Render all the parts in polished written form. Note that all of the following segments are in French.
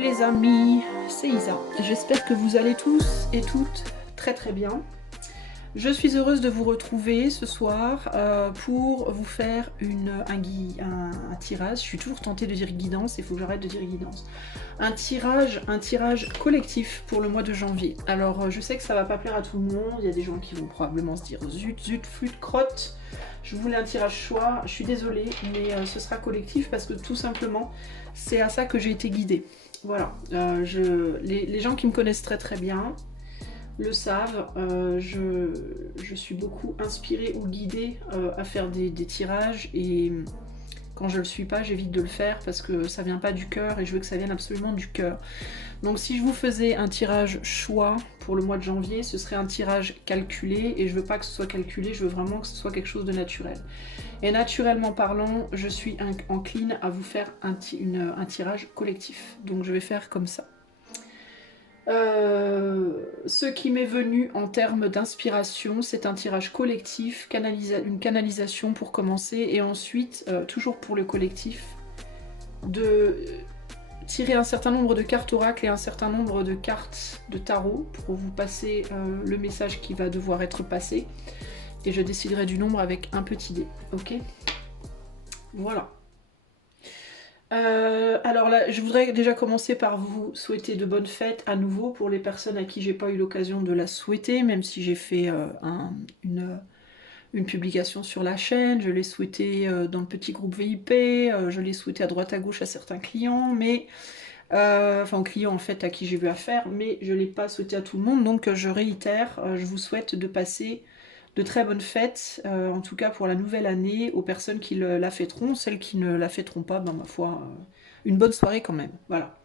les amis, c'est Isa. J'espère que vous allez tous et toutes très très bien. Je suis heureuse de vous retrouver ce soir pour vous faire un tirage. Je suis toujours tentée de dire guidance, il faut que j'arrête de dire guidance. Un tirage collectif pour le mois de janvier. Alors je sais que ça va pas plaire à tout le monde, il y a des gens qui vont probablement se dire zut, flûte, crotte. Je voulais un tirage choix, je suis désolée, mais ce sera collectif parce que tout simplement, c'est à ça que j'ai été guidée. Voilà, les gens qui me connaissent très très bien le savent, je suis beaucoup inspirée ou guidée à faire des tirages et quand je le suis pas, j'évite de le faire parce que ça vient pas du cœur et je veux que ça vienne absolument du cœur. Donc si je vous faisais un tirage choix pour le mois de janvier, ce serait un tirage calculé et je veux pas que ce soit calculé, je veux vraiment que ce soit quelque chose de naturel. Et naturellement parlant, je suis encline à vous faire un tirage collectif. Donc je vais faire comme ça. Ce qui m'est venu en termes d'inspiration, c'est un tirage collectif, une canalisation pour commencer, et ensuite, toujours pour le collectif, de tirer un certain nombre de cartes oracle et un certain nombre de cartes de tarot pour vous passer le message qui va devoir être passé. Et je déciderai du nombre avec un petit dé, ok? Voilà. Alors là, je voudrais déjà commencer par vous souhaiter de bonnes fêtes à nouveau pour les personnes à qui j'ai pas eu l'occasion de la souhaiter, même si j'ai fait une publication sur la chaîne, je l'ai souhaité dans le petit groupe VIP, je l'ai souhaité à droite à gauche à certains clients, mais enfin aux clients en fait à qui j'ai eu affaire, mais je l'ai pas souhaité à tout le monde, donc je réitère, je vous souhaite de passer de très bonnes fêtes, en tout cas pour la nouvelle année, aux personnes qui la fêteront. Celles qui ne la fêteront pas, ben ma foi, une bonne soirée quand même. Voilà.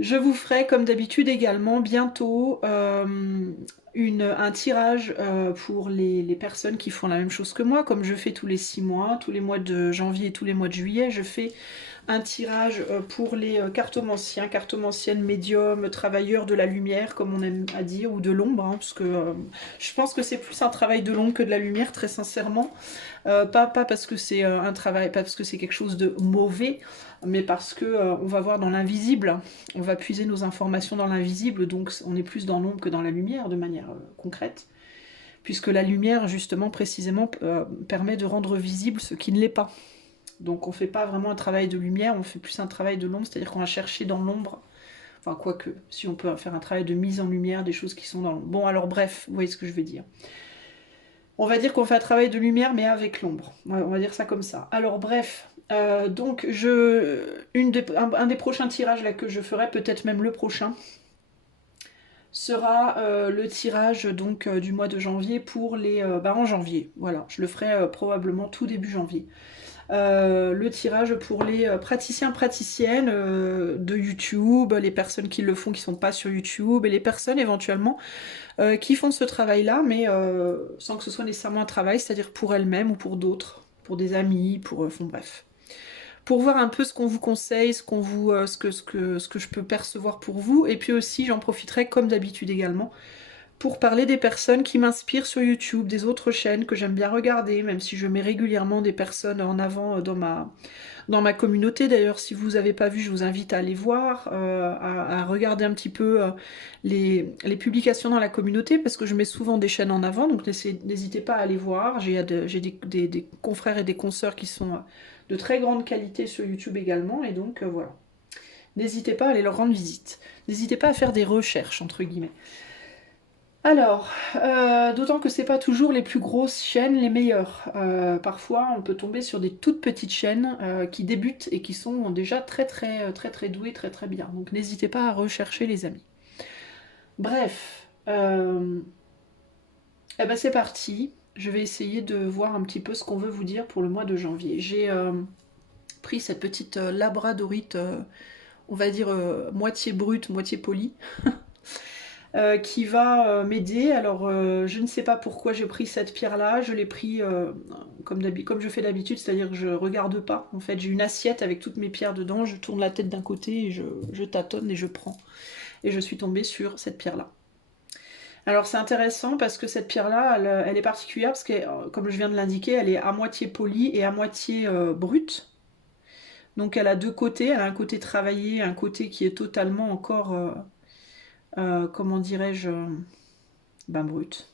Je vous ferai comme d'habitude également bientôt un tirage pour les personnes qui font la même chose que moi, comme je fais tous les 6 mois, tous les mois de janvier et tous les mois de juillet, je fais un tirage pour les cartomanciens, cartomanciennes, médiums, travailleurs de la lumière, comme on aime à dire, ou de l'ombre, hein, parce que je pense que c'est plus un travail de l'ombre que de la lumière, très sincèrement. Pas parce que c'est un travail, pas parce que c'est quelque chose de mauvais, mais parce que on va voir dans l'invisible, on va puiser nos informations dans l'invisible, donc on est plus dans l'ombre que dans la lumière, de manière concrète. Puisque la lumière, justement, précisément, permet de rendre visible ce qui ne l'est pas. Donc on fait pas vraiment un travail de lumière, on fait plus un travail de l'ombre, c'est-à-dire qu'on va chercher dans l'ombre, enfin quoique, si on peut faire un travail de mise en lumière des choses qui sont dans l'ombre. Bon alors bref, vous voyez ce que je veux dire. On va dire qu'on fait un travail de lumière mais avec l'ombre, on va dire ça comme ça. Alors bref, donc un des prochains tirages là que je ferai, peut-être même le prochain, sera le tirage donc du mois de janvier pour les... en janvier, voilà, je le ferai probablement tout début janvier. Le tirage pour les praticiens, praticiennes de YouTube, les personnes qui le font qui sont pas sur YouTube, et les personnes éventuellement qui font ce travail-là, mais sans que ce soit nécessairement un travail, c'est-à-dire pour elles-mêmes ou pour d'autres, pour des amis, pour... enfin bref. Pour voir un peu ce qu'on vous conseille, ce que je peux percevoir pour vous, et puis aussi j'en profiterai comme d'habitude également pour parler des personnes qui m'inspirent sur YouTube, des autres chaînes que j'aime bien regarder, même si je mets régulièrement des personnes en avant dans ma communauté. D'ailleurs, si vous n'avez pas vu, je vous invite à aller voir, à regarder un petit peu les publications dans la communauté, parce que je mets souvent des chaînes en avant, donc n'hésitez pas à aller voir. J'ai des confrères et des consoeurs qui sont de très grande qualité sur YouTube également, et donc voilà. N'hésitez pas à aller leur rendre visite. N'hésitez pas à faire des recherches, entre guillemets. Alors, d'autant que c'est pas toujours les plus grosses chaînes les meilleures. Parfois, on peut tomber sur des toutes petites chaînes qui débutent et qui sont déjà très douées, très très bien. Donc n'hésitez pas à rechercher les amis. Bref, eh ben c'est parti. Je vais essayer de voir un petit peu ce qu'on veut vous dire pour le mois de janvier. J'ai pris cette petite labradorite, on va dire moitié brute, moitié polie. Qui va m'aider. Alors je ne sais pas pourquoi j'ai pris cette pierre là, je l'ai pris comme je fais d'habitude, c'est-à-dire que je regarde pas. En fait j'ai une assiette avec toutes mes pierres dedans, je tourne la tête d'un côté et je tâtonne et je prends. Et je suis tombée sur cette pierre là. Alors c'est intéressant parce que cette pierre là elle est particulière parce que comme je viens de l'indiquer, elle est à moitié polie et à moitié brute. Donc elle a deux côtés, elle a un côté travaillé, un côté qui est totalement encore, comment dirais-je, ben brut.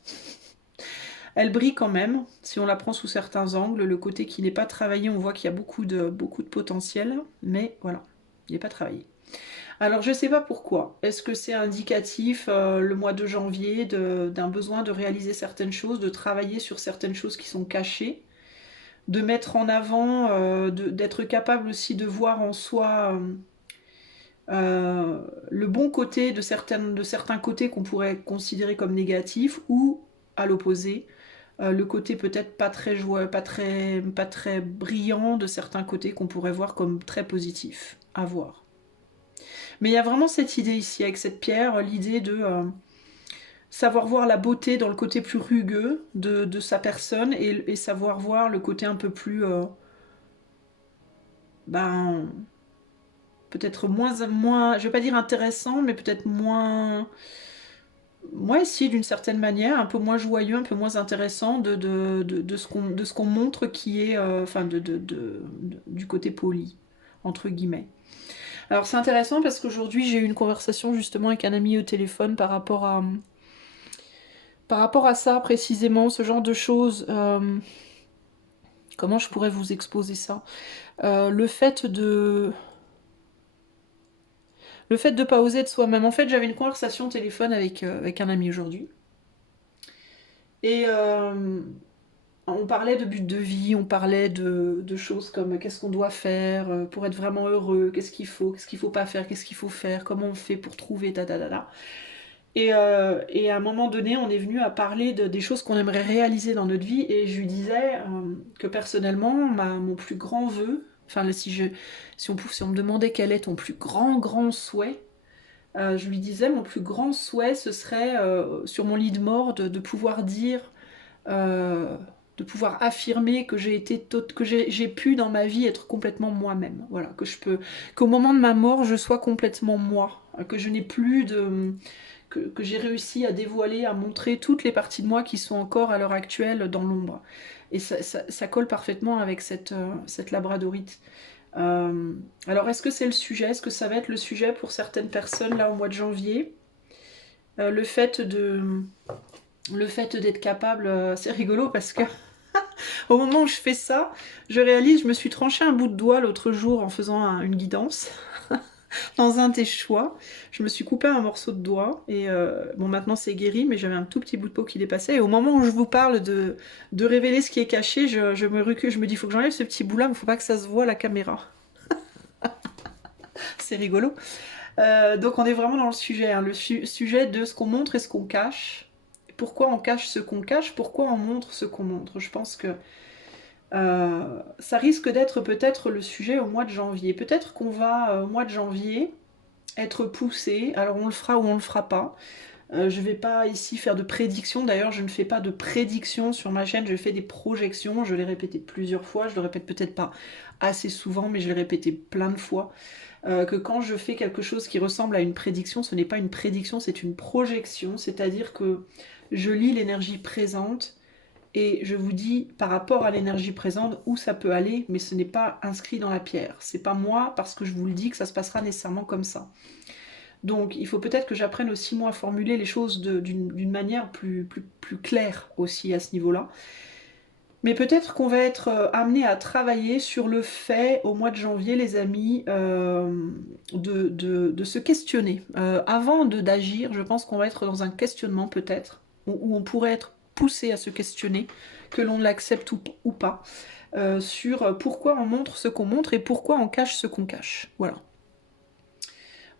Elle brille quand même, si on la prend sous certains angles. Le côté qui n'est pas travaillé, on voit qu'il y a beaucoup de potentiel, mais voilà, il n'est pas travaillé. Alors je ne sais pas pourquoi. Est-ce que c'est indicatif le mois de janvier d'un besoin de réaliser certaines choses, de travailler sur certaines choses qui sont cachées, de mettre en avant, d'être capable aussi de voir en soi le bon côté de certains côtés qu'on pourrait considérer comme négatifs, ou à l'opposé, le côté peut-être pas très joyeux, pas très brillant de certains côtés qu'on pourrait voir comme très positifs. À voir. Mais il y a vraiment cette idée ici avec cette pierre, l'idée de savoir voir la beauté dans le côté plus rugueux de sa personne, et savoir voir le côté un peu plus, ben, peut-être moins, je vais pas dire intéressant, mais peut-être moins, moi si d'une certaine manière, un peu moins joyeux, un peu moins intéressant de ce qu'on montre qui est, enfin du côté poli, entre guillemets. Alors c'est intéressant parce qu'aujourd'hui j'ai eu une conversation justement avec un ami au téléphone par rapport à ça précisément, ce genre de choses. Comment je pourrais vous exposer ça? Le fait de... Le fait de pas oser être soi-même. En fait, j'avais une conversation au téléphone avec un ami aujourd'hui. Et on parlait de but de vie, on parlait de choses comme qu'est-ce qu'on doit faire pour être vraiment heureux, qu'est-ce qu'il faut pas faire, qu'est-ce qu'il faut faire, comment on fait pour trouver, ta ta ta ta. Et à un moment donné, on est venu à parler des choses qu'on aimerait réaliser dans notre vie, et je lui disais que personnellement, mon plus grand vœu, enfin si on me demandait quel est ton plus grand souhait, je lui disais mon plus grand souhait, ce serait sur mon lit de mort de pouvoir dire, euh, de pouvoir affirmer que j'ai pu dans ma vie être complètement moi-même. Voilà, qu'au moment de ma mort, je sois complètement moi, que je n'ai plus de que j'ai réussi à dévoiler, à montrer toutes les parties de moi qui sont encore à l'heure actuelle dans l'ombre. Et ça colle parfaitement avec cette labradorite. Alors, est-ce que c'est le sujet? Est-ce que ça va être le sujet pour certaines personnes là au mois de janvier? Le fait d'être capable, c'est rigolo parce que au moment où je fais ça, je réalise, je me suis tranché un bout de doigt l'autre jour en faisant une guidance. Dans un des choix, je me suis coupé un morceau de doigt, et bon, maintenant c'est guéri, mais j'avais un tout petit bout de peau qui dépassait, et au moment où je vous parle de révéler ce qui est caché, je me recule, je me dis faut que j'enlève ce petit bout là, mais faut pas que ça se voit à la caméra. C'est rigolo. Donc on est vraiment dans le sujet, hein, sujet de ce qu'on montre et ce qu'on cache. Pourquoi on cache ce qu'on cache, pourquoi on montre ce qu'on montre. Je pense que ça risque d'être peut-être le sujet au mois de janvier. Peut-être qu'on va, au mois de janvier, être poussé. Alors on le fera ou on le fera pas. Je ne vais pas ici faire de prédictions. D'ailleurs, je ne fais pas de prédictions sur ma chaîne. Je fais des projections. Je l'ai répété plusieurs fois. Je le répète peut-être pas assez souvent, mais je l'ai répété plein de fois. Que quand je fais quelque chose qui ressemble à une prédiction, ce n'est pas une prédiction, c'est une projection. C'est-à-dire que je lis l'énergie présente et je vous dis par rapport à l'énergie présente où ça peut aller, mais ce n'est pas inscrit dans la pierre. C'est pas moi, parce que je vous le dis, que ça se passera nécessairement comme ça. Donc il faut peut-être que j'apprenne aussi moi à formuler les choses d'une manière plus claire aussi à ce niveau-là. Mais peut-être qu'on va être amené à travailler sur le fait, au mois de janvier, les amis, de se questionner. Avant d'agir, je pense qu'on va être dans un questionnement peut-être, où on pourrait être poussé à se questionner, que l'on l'accepte ou pas, sur pourquoi on montre ce qu'on montre et pourquoi on cache ce qu'on cache. Voilà.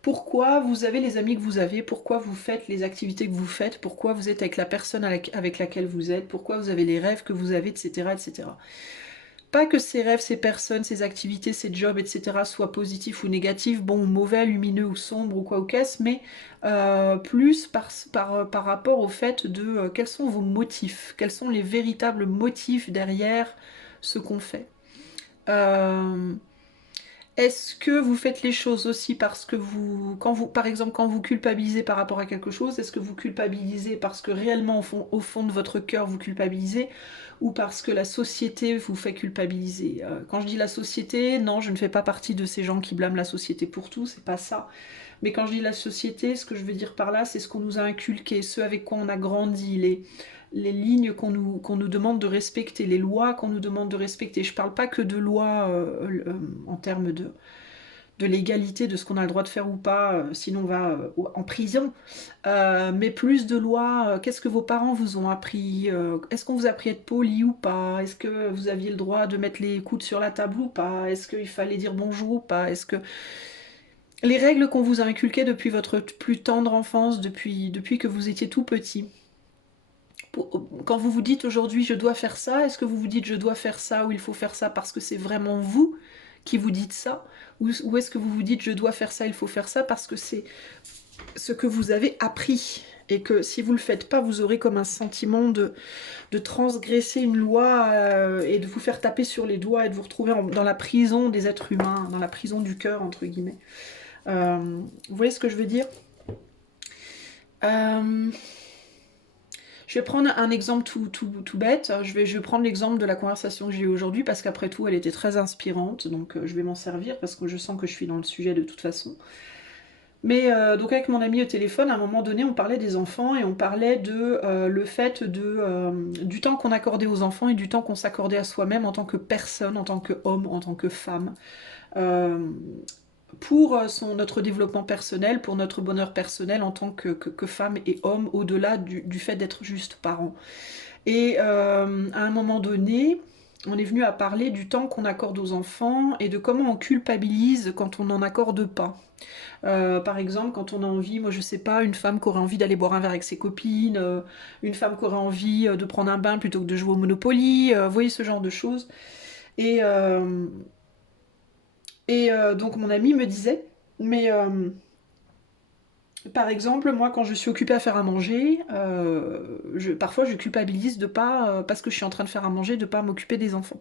Pourquoi vous avez les amis que vous avez, pourquoi vous faites les activités que vous faites, pourquoi vous êtes avec la personne avec laquelle vous êtes, pourquoi vous avez les rêves que vous avez, etc. etc. Pas que ces rêves, ces personnes, ces activités, ces jobs, etc. soient positifs ou négatifs, bons ou mauvais, lumineux ou sombres ou quoi ou qu'est-ce, mais plus par rapport au fait de quels sont vos motifs, quels sont les véritables motifs derrière ce qu'on fait. Est-ce que vous faites les choses aussi parce que par exemple, quand vous culpabilisez par rapport à quelque chose, est-ce que vous culpabilisez parce que réellement, au fond de votre cœur, vous culpabilisez, ou parce que la société vous fait culpabiliser? Quand je dis la société, non, je ne fais pas partie de ces gens qui blâment la société pour tout, c'est pas ça. Mais quand je dis la société, ce que je veux dire par là, c'est ce qu'on nous a inculqué, ce avec quoi on a grandi, les lignes qu'on nous demande de respecter, les lois qu'on nous demande de respecter. Je parle pas que de lois en termes de l'égalité de ce qu'on a le droit de faire ou pas, sinon on va en prison, mais plus de lois, qu'est-ce que vos parents vous ont appris, est-ce qu'on vous a appris à être poli ou pas, est-ce que vous aviez le droit de mettre les coudes sur la table ou pas, est-ce qu'il fallait dire bonjour ou pas, est-ce que les règles qu'on vous a inculquées depuis votre plus tendre enfance, depuis que vous étiez tout petit. Quand vous vous dites aujourd'hui je dois faire ça, est-ce que vous vous dites je dois faire ça ou il faut faire ça parce que c'est vraiment vous qui vous dites ça, ou est-ce que vous vous dites je dois faire ça, il faut faire ça parce que c'est ce que vous avez appris et que si vous le faites pas, vous aurez comme un sentiment de transgresser une loi et de vous faire taper sur les doigts et de vous retrouver dans la prison des êtres humains, dans la prison du cœur entre guillemets. Vous voyez ce que je veux dire? euh, Je vais prendre un exemple tout bête. Je vais prendre l'exemple de la conversation que j'ai eue aujourd'hui parce qu'après tout, elle était très inspirante. Donc je vais m'en servir parce que je sens que je suis dans le sujet de toute façon. Mais donc avec mon ami au téléphone, à un moment donné, on parlait des enfants et on parlait de le fait du temps qu'on accordait aux enfants et du temps qu'on s'accordait à soi-même en tant que personne, en tant qu'homme, en tant que femme. Euh, pour notre développement personnel, pour notre bonheur personnel en tant que femme et homme, au-delà du fait d'être juste parent. Et à un moment donné, on est venu à parler du temps qu'on accorde aux enfants et de comment on culpabilise quand on n'en accorde pas. Par exemple, quand on a envie, moi je sais pas, une femme qui aurait envie d'aller boire un verre avec ses copines, une femme qui aurait envie de prendre un bain plutôt que de jouer au Monopoly, vous voyez ce genre de choses. Et, euh, donc mon ami me disait, mais par exemple, moi, quand je suis occupée à faire à manger, parfois je culpabilise de pas, parce que je suis en train de faire à manger, de pas m'occuper des enfants.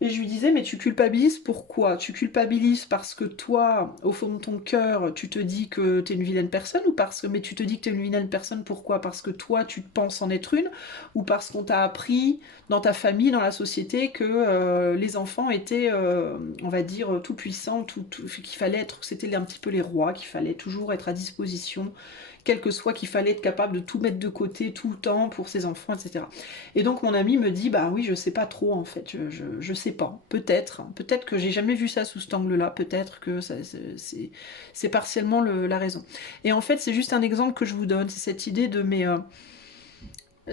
Et je lui disais, mais tu culpabilises pourquoi? Tu culpabilises parce que toi, au fond de ton cœur, tu te dis que t'es une vilaine personne, ou parce que, mais tu te dis que t'es une vilaine personne, pourquoi? Parce que toi, tu penses en être une, ou parce qu'on t'a appris dans ta famille, dans la société, que les enfants étaient, on va dire, tout puissants, qu'il fallait être, que c'était un petit peu les rois, qu'il fallait toujours être à disposition, quel que soit, qu'il fallait être capable de tout mettre de côté tout le temps pour ses enfants, etc. Et donc mon ami me dit, bah oui, je sais pas trop en fait, je sais pas, peut-être que j'ai jamais vu ça sous cet angle-là, peut-être que c'est partiellement la raison. Et en fait, c'est juste un exemple que je vous donne, c'est cette idée de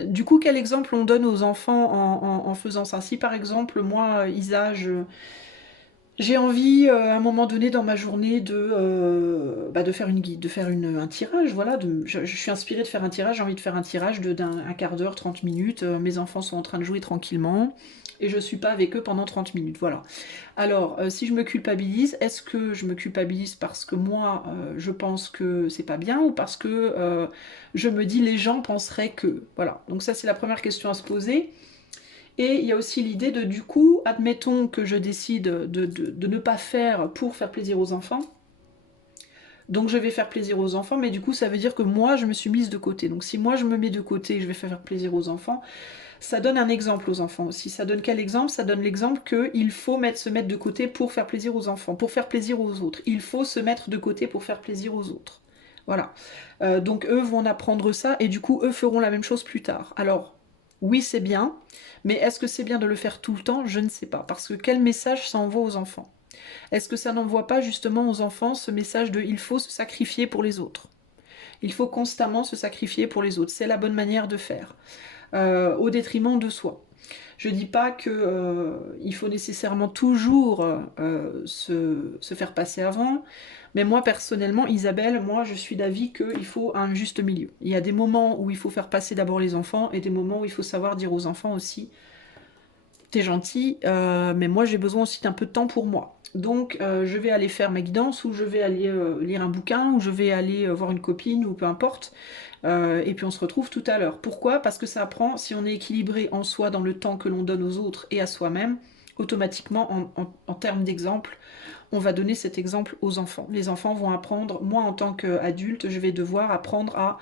du coup, quel exemple on donne aux enfants en faisant ça? Si par exemple, moi, Isa, j'ai envie, à un moment donné dans ma journée, de faire une guide, de faire un tirage, voilà. Je suis inspirée de faire un tirage, j'ai envie de faire un tirage d'un quart d'heure, 30 minutes. Mes enfants sont en train de jouer tranquillement et je suis pas avec eux pendant 30 minutes, voilà. Alors, si je me culpabilise, est-ce que je me culpabilise parce que moi, je pense que c'est pas bien, ou parce que je me dis les gens penseraient que, voilà. Donc ça, c'est la première question à se poser. Et il y a aussi l'idée de, du coup, admettons que je décide de ne pas faire pour faire plaisir aux enfants. Donc je vais faire plaisir aux enfants, mais du coup ça veut dire que moi je me suis mise de côté. Donc si moi je me mets de côté et je vais faire plaisir aux enfants, ça donne un exemple aux enfants aussi. Ça donne quel exemple? Ça donne l'exemple qu'il faut se mettre de côté pour faire plaisir aux enfants, pour faire plaisir aux autres. Il faut se mettre de côté pour faire plaisir aux autres. Voilà. Donc eux vont apprendre ça et du coup eux feront la même chose plus tard. Alors oui c'est bien, mais est-ce que c'est bien de le faire tout le temps? Je ne sais pas. Parce que quel message ça envoie aux enfants? Est-ce que ça n'envoie pas justement aux enfants ce message de il faut se sacrifier pour les autres? Il faut constamment se sacrifier pour les autres. C'est la bonne manière de faire, au détriment de soi. Je dis pas que il faut nécessairement toujours se faire passer avant, mais moi personnellement, Isabelle, moi je suis d'avis qu'il faut un juste milieu. Il y a des moments où il faut faire passer d'abord les enfants et des moments où il faut savoir dire aux enfants aussi t'es gentil, mais moi j'ai besoin aussi d'un peu de temps pour moi. Donc je vais aller faire ma guidance, ou je vais aller lire un bouquin, ou je vais aller voir une copine, ou peu importe. Et puis on se retrouve tout à l'heure. Pourquoi? Parce que ça apprend, si on est équilibré en soi dans le temps que l'on donne aux autres et à soi-même, automatiquement, en termes d'exemple, on va donner cet exemple aux enfants. Les enfants vont apprendre, moi en tant qu'adulte, je vais devoir apprendre à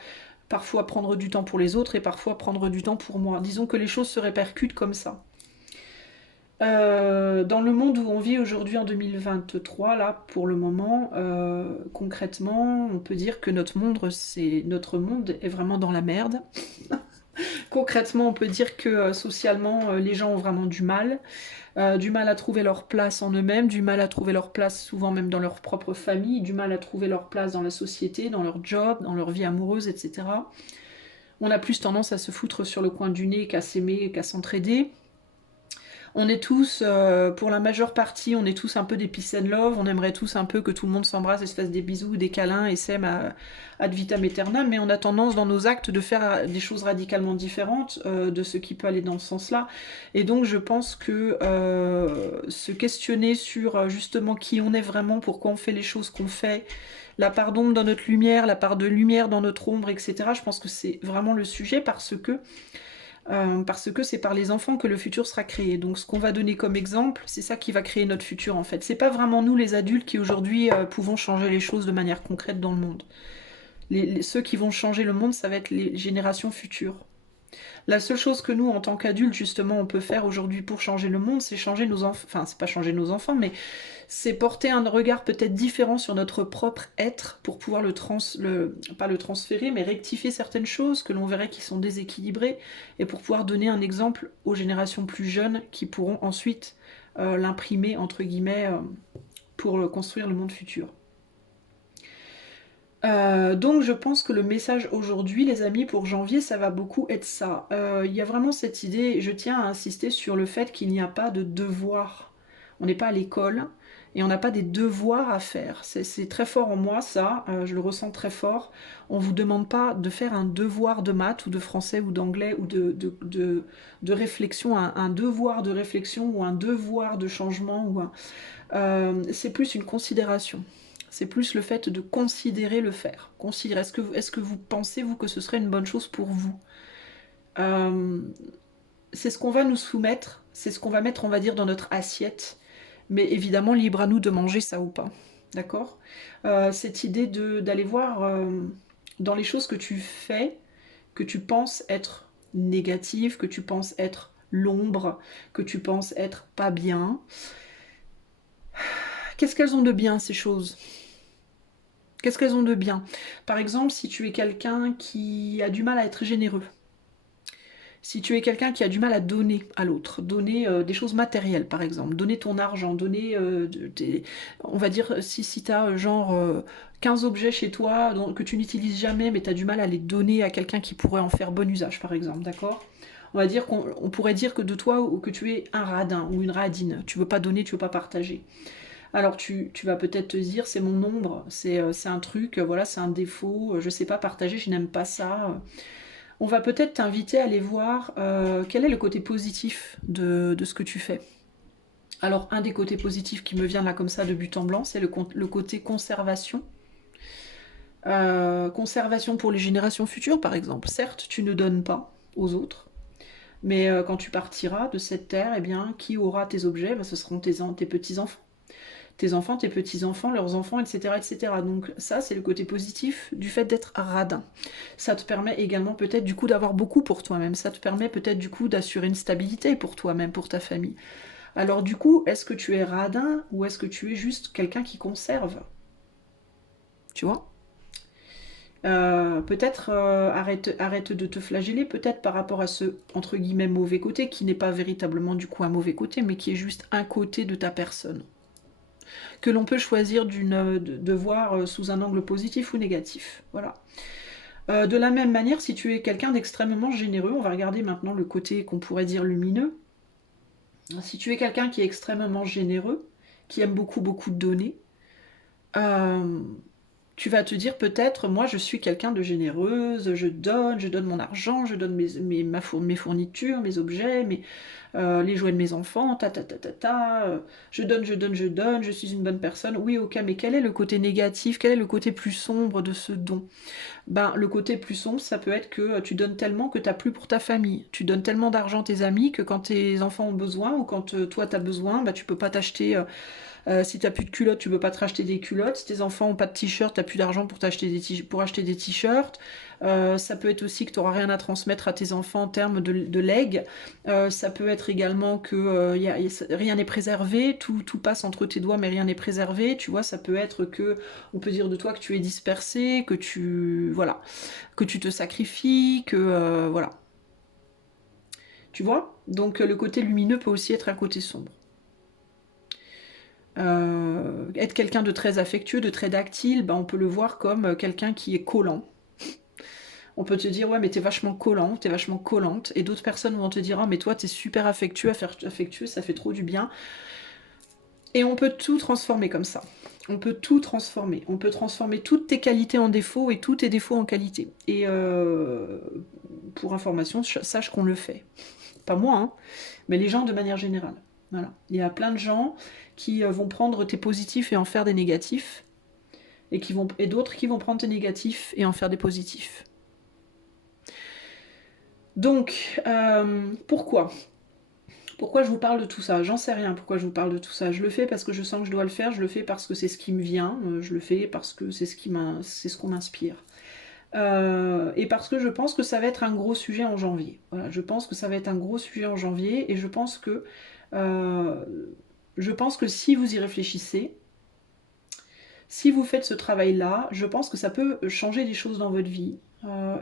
parfois prendre du temps pour les autres et parfois prendre du temps pour moi. Disons que les choses se répercutent comme ça. Dans le monde où on vit aujourd'hui en 2023, là, pour le moment, concrètement, on peut dire que notre monde est vraiment dans la merde. Concrètement, on peut dire que socialement, les gens ont vraiment du mal à trouver leur place en eux-mêmes, du mal à trouver leur place souvent même dans leur propre famille, du mal à trouver leur place dans la société, dans leur job, dans leur vie amoureuse, etc. On a plus tendance à se foutre sur le coin du nez qu'à s'aimer, qu'à s'entraider. On est tous, pour la majeure partie, on est tous un peu des peace and love, on aimerait tous un peu que tout le monde s'embrasse et se fasse des bisous, des câlins et s'aime ad vitam aeternam, mais on a tendance dans nos actes de faire des choses radicalement différentes de ce qui peut aller dans ce sens-là. Et donc je pense que se questionner sur justement qui on est vraiment, pourquoi on fait les choses qu'on fait, la part d'ombre dans notre lumière, la part de lumière dans notre ombre, etc. Je pense que c'est vraiment le sujet parce que c'est par les enfants que le futur sera créé. Donc ce qu'on va donner comme exemple, c'est ça qui va créer notre futur en fait. C'est pas vraiment nous les adultes qui aujourd'hui pouvons changer les choses de manière concrète dans le monde. Ceux qui vont changer le monde, ça va être les générations futures. La seule chose que nous, en tant qu'adultes, justement, on peut faire aujourd'hui pour changer le monde, c'est changer nos enfants. Enfin, c'est pas changer nos enfants, mais c'est porter un regard peut-être différent sur notre propre être pour pouvoir pas le transférer, mais rectifier certaines choses que l'on verrait qui sont déséquilibrées et pour pouvoir donner un exemple aux générations plus jeunes qui pourront ensuite l'imprimer, entre guillemets, pour construire le monde futur. Donc je pense que le message aujourd'hui, les amis, pour janvier, ça va beaucoup être ça. Il y a vraiment cette idée, je tiens à insister sur le fait qu'il n'y a pas de devoir. On n'est pas à l'école et on n'a pas des devoirs à faire. C'est très fort en moi, ça, je le ressens très fort. On ne vous demande pas de faire un devoir de maths ou de français ou d'anglais ou de réflexion, un devoir de réflexion ou un devoir de changement. C'est plus une considération. C'est plus le fait de considérer le faire. Considérer. Est-ce que vous pensez, vous, que ce serait une bonne chose pour vous? C'est ce qu'on va nous soumettre, c'est ce qu'on va mettre, on va dire, dans notre assiette. Mais évidemment, libre à nous de manger ça ou pas. D'accord. Cette idée d'aller voir dans les choses que tu fais, que tu penses être négatives, que tu penses être l'ombre, que tu penses être pas bien. Qu'est-ce qu'elles ont de bien, ces choses? Qu'est-ce qu'elles ont de bien? Par exemple, si tu es quelqu'un qui a du mal à être généreux, si tu es quelqu'un qui a du mal à donner à l'autre, donner des choses matérielles par exemple, donner ton argent, donner on va dire si tu as genre 15 objets chez toi que tu n'utilises jamais mais tu as du mal à les donner à quelqu'un qui pourrait en faire bon usage par exemple, d'accord? On va dire qu'on pourrait dire que de toi ou que tu es un radin ou une radine, tu veux pas donner, tu veux pas partager. Alors tu vas peut-être te dire c'est mon ombre, c'est un truc, voilà, c'est un défaut, je sais pas partager, je n'aime pas ça. On va peut-être t'inviter à aller voir quel est le côté positif de ce que tu fais. Alors un des côtés positifs qui me vient là comme ça de but en blanc, c'est le côté conservation. Conservation pour les générations futures par exemple. Certes, tu ne donnes pas aux autres, mais quand tu partiras de cette terre, eh bien, qui aura tes objets? Ben, ce seront tes petits-enfants. Tes enfants, tes petits-enfants, leurs enfants, etc., etc. Donc ça, c'est le côté positif du fait d'être radin. Ça te permet également peut-être du coup d'avoir beaucoup pour toi-même. Ça te permet peut-être du coup d'assurer une stabilité pour toi-même, pour ta famille. Alors du coup, est-ce que tu es radin ou est-ce que tu es juste quelqu'un qui conserve? Tu vois? Peut-être arrête de te flageller, peut-être par rapport à ce entre guillemets mauvais côté, qui n'est pas véritablement du coup un mauvais côté, mais qui est juste un côté de ta personne que l'on peut choisir de voir sous un angle positif ou négatif. Voilà. De la même manière, si tu es quelqu'un d'extrêmement généreux, on va regarder maintenant le côté qu'on pourrait dire lumineux. Si tu es quelqu'un qui est extrêmement généreux, qui aime beaucoup beaucoup donner, euh, tu vas te dire peut-être, moi je suis quelqu'un de généreuse, je donne mon argent, je donne mes fournitures, mes objets, les jouets de mes enfants, je donne, je donne, je donne, je suis une bonne personne. Oui, ok, mais quel est le côté négatif, quel est le côté plus sombre de ce don? Ben, le côté plus sombre, ça peut être que tu donnes tellement que tu n'as plus pour ta famille. Tu donnes tellement d'argent à tes amis que quand tes enfants ont besoin ou quand toi tu as besoin, ben, tu peux pas t'acheter. Si t'as plus de culottes, tu peux pas te racheter des culottes. Si tes enfants ont pas de t-shirt, t'as plus d'argent pour pour acheter des t-shirts. Ça peut être aussi que tu n'auras rien à transmettre à tes enfants en termes de legs. Ça peut être également que rien n'est préservé, tout passe entre tes doigts mais rien n'est préservé. Tu vois, ça peut être que on peut dire de toi que tu es dispersé, que voilà, que tu te sacrifies, que voilà. Tu vois? Donc le côté lumineux peut aussi être un côté sombre. Être quelqu'un de très affectueux, de très tactile, ben on peut le voir comme quelqu'un qui est collant. On peut te dire, ouais, mais t'es vachement collant, t'es vachement collante. Et d'autres personnes vont te dire, ah, mais toi, t'es super affectueux, ça fait trop du bien. Et on peut tout transformer comme ça. On peut tout transformer. On peut transformer toutes tes qualités en défauts et tous tes défauts en qualités. Et pour information, sache qu'on le fait. Pas moi, hein, mais les gens de manière générale. Voilà. Il y a plein de gens qui vont prendre tes positifs et en faire des négatifs, et d'autres qui vont prendre tes négatifs et en faire des positifs. Donc, pourquoi je vous parle de tout ça? J'en sais rien pourquoi je vous parle de tout ça. Je le fais parce que je sens que je dois le faire, je le fais parce que c'est ce qui me vient, je le fais parce que c'est ce qu'on m'inspire. Et parce que je pense que ça va être un gros sujet en janvier. Voilà, je pense que ça va être un gros sujet en janvier et euh, je pense que si vous y réfléchissez, si vous faites ce travail-là, je pense que ça peut changer des choses dans votre vie.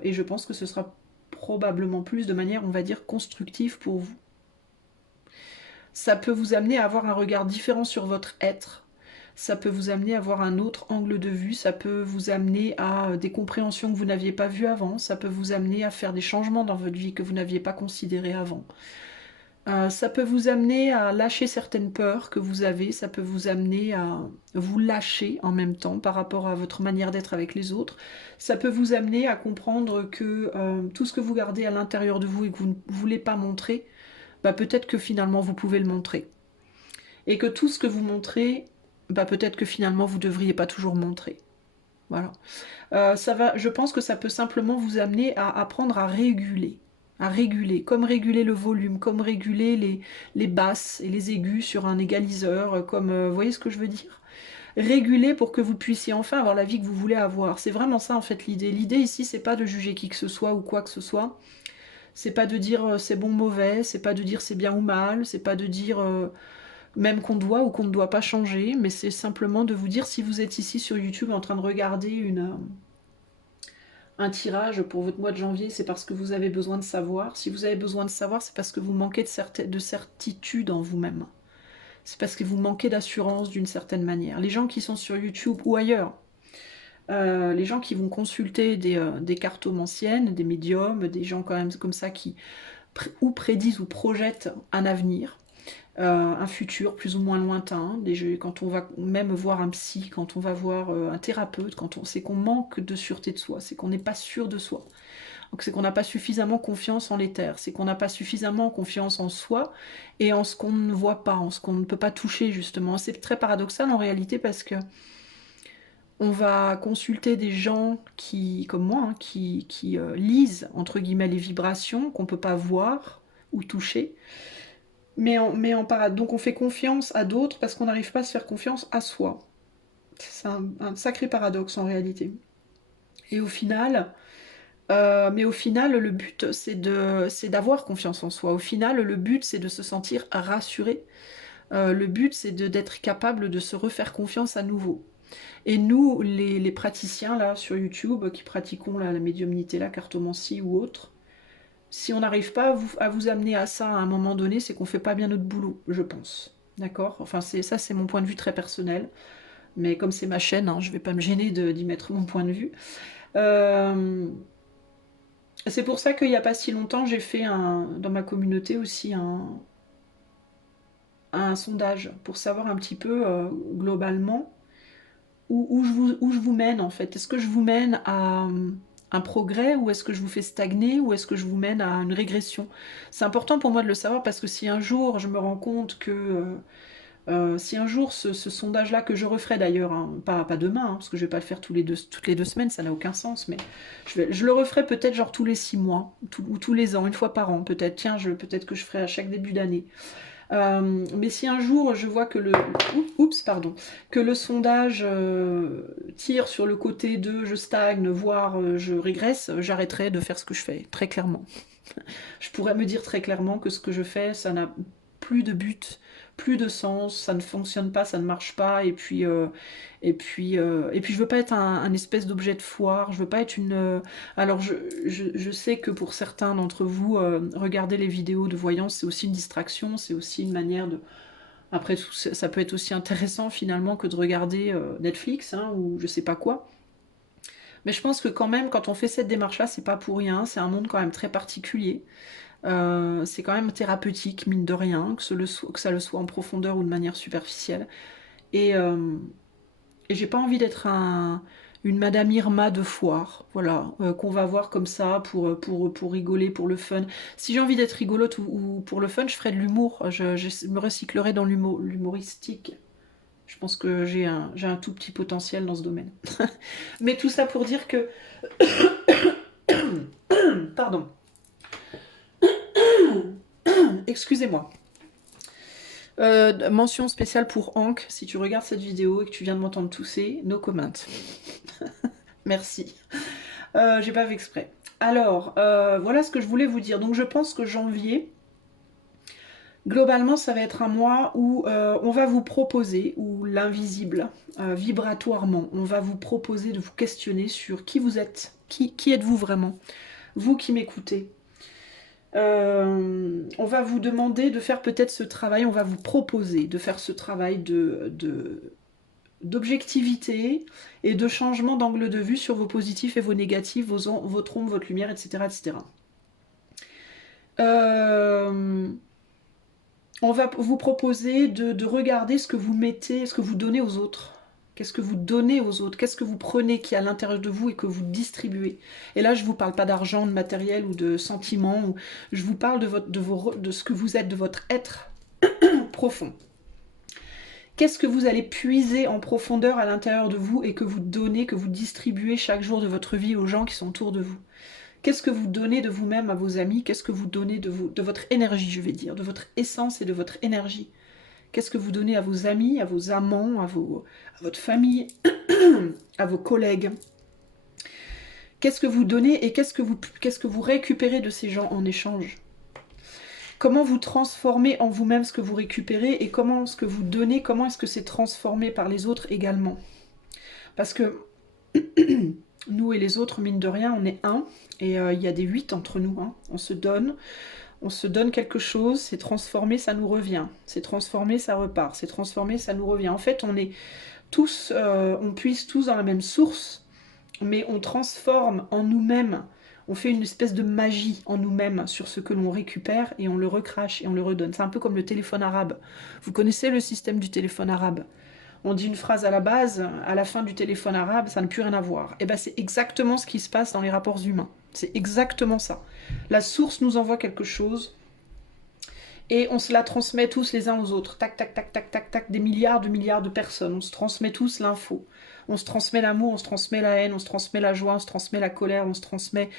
Et je pense que ce sera probablement plus de manière, on va dire, constructive pour vous. Ça peut vous amener à avoir un regard différent sur votre être. Ça peut vous amener à avoir un autre angle de vue. Ça peut vous amener à des compréhensions que vous n'aviez pas vues avant. Ça peut vous amener à faire des changements dans votre vie que vous n'aviez pas considérés avant. Ça peut vous amener à lâcher certaines peurs que vous avez, ça peut vous amener à vous lâcher en même temps par rapport à votre manière d'être avec les autres. Ça peut vous amener à comprendre que tout ce que vous gardez à l'intérieur de vous et que vous ne voulez pas montrer, bah peut-être que finalement vous pouvez le montrer. Et que tout ce que vous montrez, bah peut-être que finalement vous ne devriez pas toujours montrer. Voilà. Je pense que ça peut simplement vous amener à apprendre à réguler, comme réguler le volume, comme réguler les basses et les aigus sur un égaliseur, comme, vous voyez ce que je veux dire? Réguler pour que vous puissiez enfin avoir la vie que vous voulez avoir. C'est vraiment ça en fait l'idée. L'idée ici, c'est pas de juger qui que ce soit ou quoi que ce soit. C'est pas de dire c'est bon ou mauvais, c'est pas de dire c'est bien ou mal, c'est pas de dire même qu'on doit ou qu'on ne doit pas changer, mais c'est simplement de vous dire si vous êtes ici sur YouTube en train de regarder un tirage pour votre mois de janvier, c'est parce que vous avez besoin de savoir. Si vous avez besoin de savoir, c'est parce que vous manquez de certitude en vous-même. C'est parce que vous manquez d'assurance d'une certaine manière. Les gens qui sont sur YouTube ou ailleurs, les gens qui vont consulter des cartomanciennes, des médiums, des gens quand même comme ça qui ou prédisent ou projettent un avenir, un futur plus ou moins lointain. Quand on va même voir un psy, quand on va voir un thérapeute, c'est qu'on manque de sûreté de soi, c'est qu'on n'est pas sûr de soi. Donc c'est qu'on n'a pas suffisamment confiance en l'éther, c'est qu'on n'a pas suffisamment confiance en soi et en ce qu'on ne voit pas, en ce qu'on ne peut pas toucher justement. C'est très paradoxal en réalité parce que on va consulter des gens qui, comme moi, hein, qui lisent entre guillemets les vibrations qu'on ne peut pas voir ou toucher. Donc on fait confiance à d'autres parce qu'on n'arrive pas à se faire confiance à soi. C'est un sacré paradoxe en réalité. Et au final, le but c'est d'avoir confiance en soi. Au final, le but c'est de se sentir rassuré. Le but c'est d'être capable de se refaire confiance à nouveau. Et nous, les praticiens là sur YouTube qui pratiquons la médiumnité, la cartomancie ou autre, si on n'arrive pas à vous amener à ça à un moment donné, c'est qu'on fait pas bien notre boulot, je pense. D'accord? Enfin, c'est mon point de vue très personnel. Mais comme c'est ma chaîne, hein, je vais pas me gêner d'y mettre mon point de vue. Euh, c'est pour ça qu'il n'y a pas si longtemps, j'ai fait dans ma communauté aussi un sondage pour savoir un petit peu globalement où je vous mène en fait. Est-ce que je vous mène à un progrès ou est-ce que je vous fais stagner ou est-ce que je vous mène à une régression? C'est important pour moi de le savoir parce que si un jour je me rends compte que Si un jour ce sondage-là, que je referai d'ailleurs, hein, pas demain, hein, parce que je vais pas le faire toutes les 2 semaines, ça n'a aucun sens, mais je le referai peut-être genre tous les 6 mois, ou tous les ans, une fois par an, peut-être. Tiens, peut-être que je ferai à chaque début d'année. Mais si un jour je vois que oups, pardon, que le sondage tire sur le côté de je stagne, voire je régresse, j'arrêterai de faire ce que je fais, très clairement. Je pourrais me dire très clairement que ce que je fais, ça n'a plus de but, plus de sens, ça ne fonctionne pas, ça ne marche pas, et puis je veux pas être un espèce d'objet de foire, je veux pas être une... Alors je sais que pour certains d'entre vous, regarder les vidéos de voyance, c'est aussi une distraction, c'est aussi une manière de... Après tout, ça peut être aussi intéressant finalement que de regarder Netflix, hein, ou je sais pas quoi. Mais je pense que quand même, quand on fait cette démarche-là, c'est pas pour rien, c'est un monde quand même très particulier. C'est quand même thérapeutique, mine de rien, que ça le soit en profondeur ou de manière superficielle. Et, euh, et j'ai pas envie d'être une Madame Irma de foire, voilà, qu'on va voir comme ça pour rigoler, pour le fun. Si j'ai envie d'être rigolote ou pour le fun, je ferai de l'humour. Je me recyclerai dans l'humoristique. Je pense que j'ai un tout petit potentiel dans ce domaine. Mais tout ça pour dire que... Pardon. Excusez-moi. Mention spéciale pour Hank, si tu regardes cette vidéo et que tu viens de m'entendre tousser, no comment. Merci. J'ai pas fait exprès. Alors, voilà ce que je voulais vous dire. Donc je pense que janvier, globalement, ça va être un mois où on va vous proposer, ou l'invisible, vibratoirement, on va vous proposer de vous questionner sur qui vous êtes, qui êtes-vous vraiment, vous qui m'écoutez. On va vous demander de faire peut-être ce travail, on va vous proposer de faire ce travail d'objectivité et de changement d'angle de vue sur vos positifs et vos négatifs, votre ombre, votre lumière, etc. etc. On va vous proposer de regarder ce que vous mettez, ce que vous donnez aux autres. Qu'est-ce que vous donnez aux autres? Qu'est-ce que vous prenez qui est à l'intérieur de vous et que vous distribuez? Et là, je ne vous parle pas d'argent, de matériel ou de sentiments. Je vous parle de ce que vous êtes, de votre être profond. Qu'est-ce que vous allez puiser en profondeur à l'intérieur de vous et que vous donnez, que vous distribuez chaque jour de votre vie aux gens qui sont autour de vous? Qu'est-ce que vous donnez de vous-même à vos amis? Qu'est-ce que vous donnez de votre énergie, je vais dire, de votre essence et de votre énergie? Qu'est-ce que vous donnez à vos amis, à vos amants, à votre famille, à vos collègues? Qu'est-ce que vous donnez et qu'est-ce que vous récupérez de ces gens en échange? Comment vous transformez en vous-même ce que vous récupérez et comment ce que vous donnez, comment est-ce que c'est transformé par les autres également? Parce que nous et les autres, mine de rien, on est un, et il y a des 8 entre nous, hein. On se donne quelque chose, c'est transformé, ça nous revient. C'est transformé, ça repart. C'est transformé, ça nous revient. En fait, on est tous, on puise tous dans la même source, mais on transforme en nous-mêmes. On fait une espèce de magie en nous-mêmes sur ce que l'on récupère et on le recrache et on le redonne. C'est un peu comme le téléphone arabe. Vous connaissez le système du téléphone arabe? On dit une phrase à la base, à la fin du téléphone arabe, ça n'a plus rien à voir. Et bien c'est exactement ce qui se passe dans les rapports humains. C'est exactement ça. La source nous envoie quelque chose et on se la transmet tous les uns aux autres. Tac, tac, tac, tac, tac, tac, des milliards de personnes. On se transmet tous l'info. On se transmet l'amour, on se transmet la haine, on se transmet la joie, on se transmet la colère, on se transmet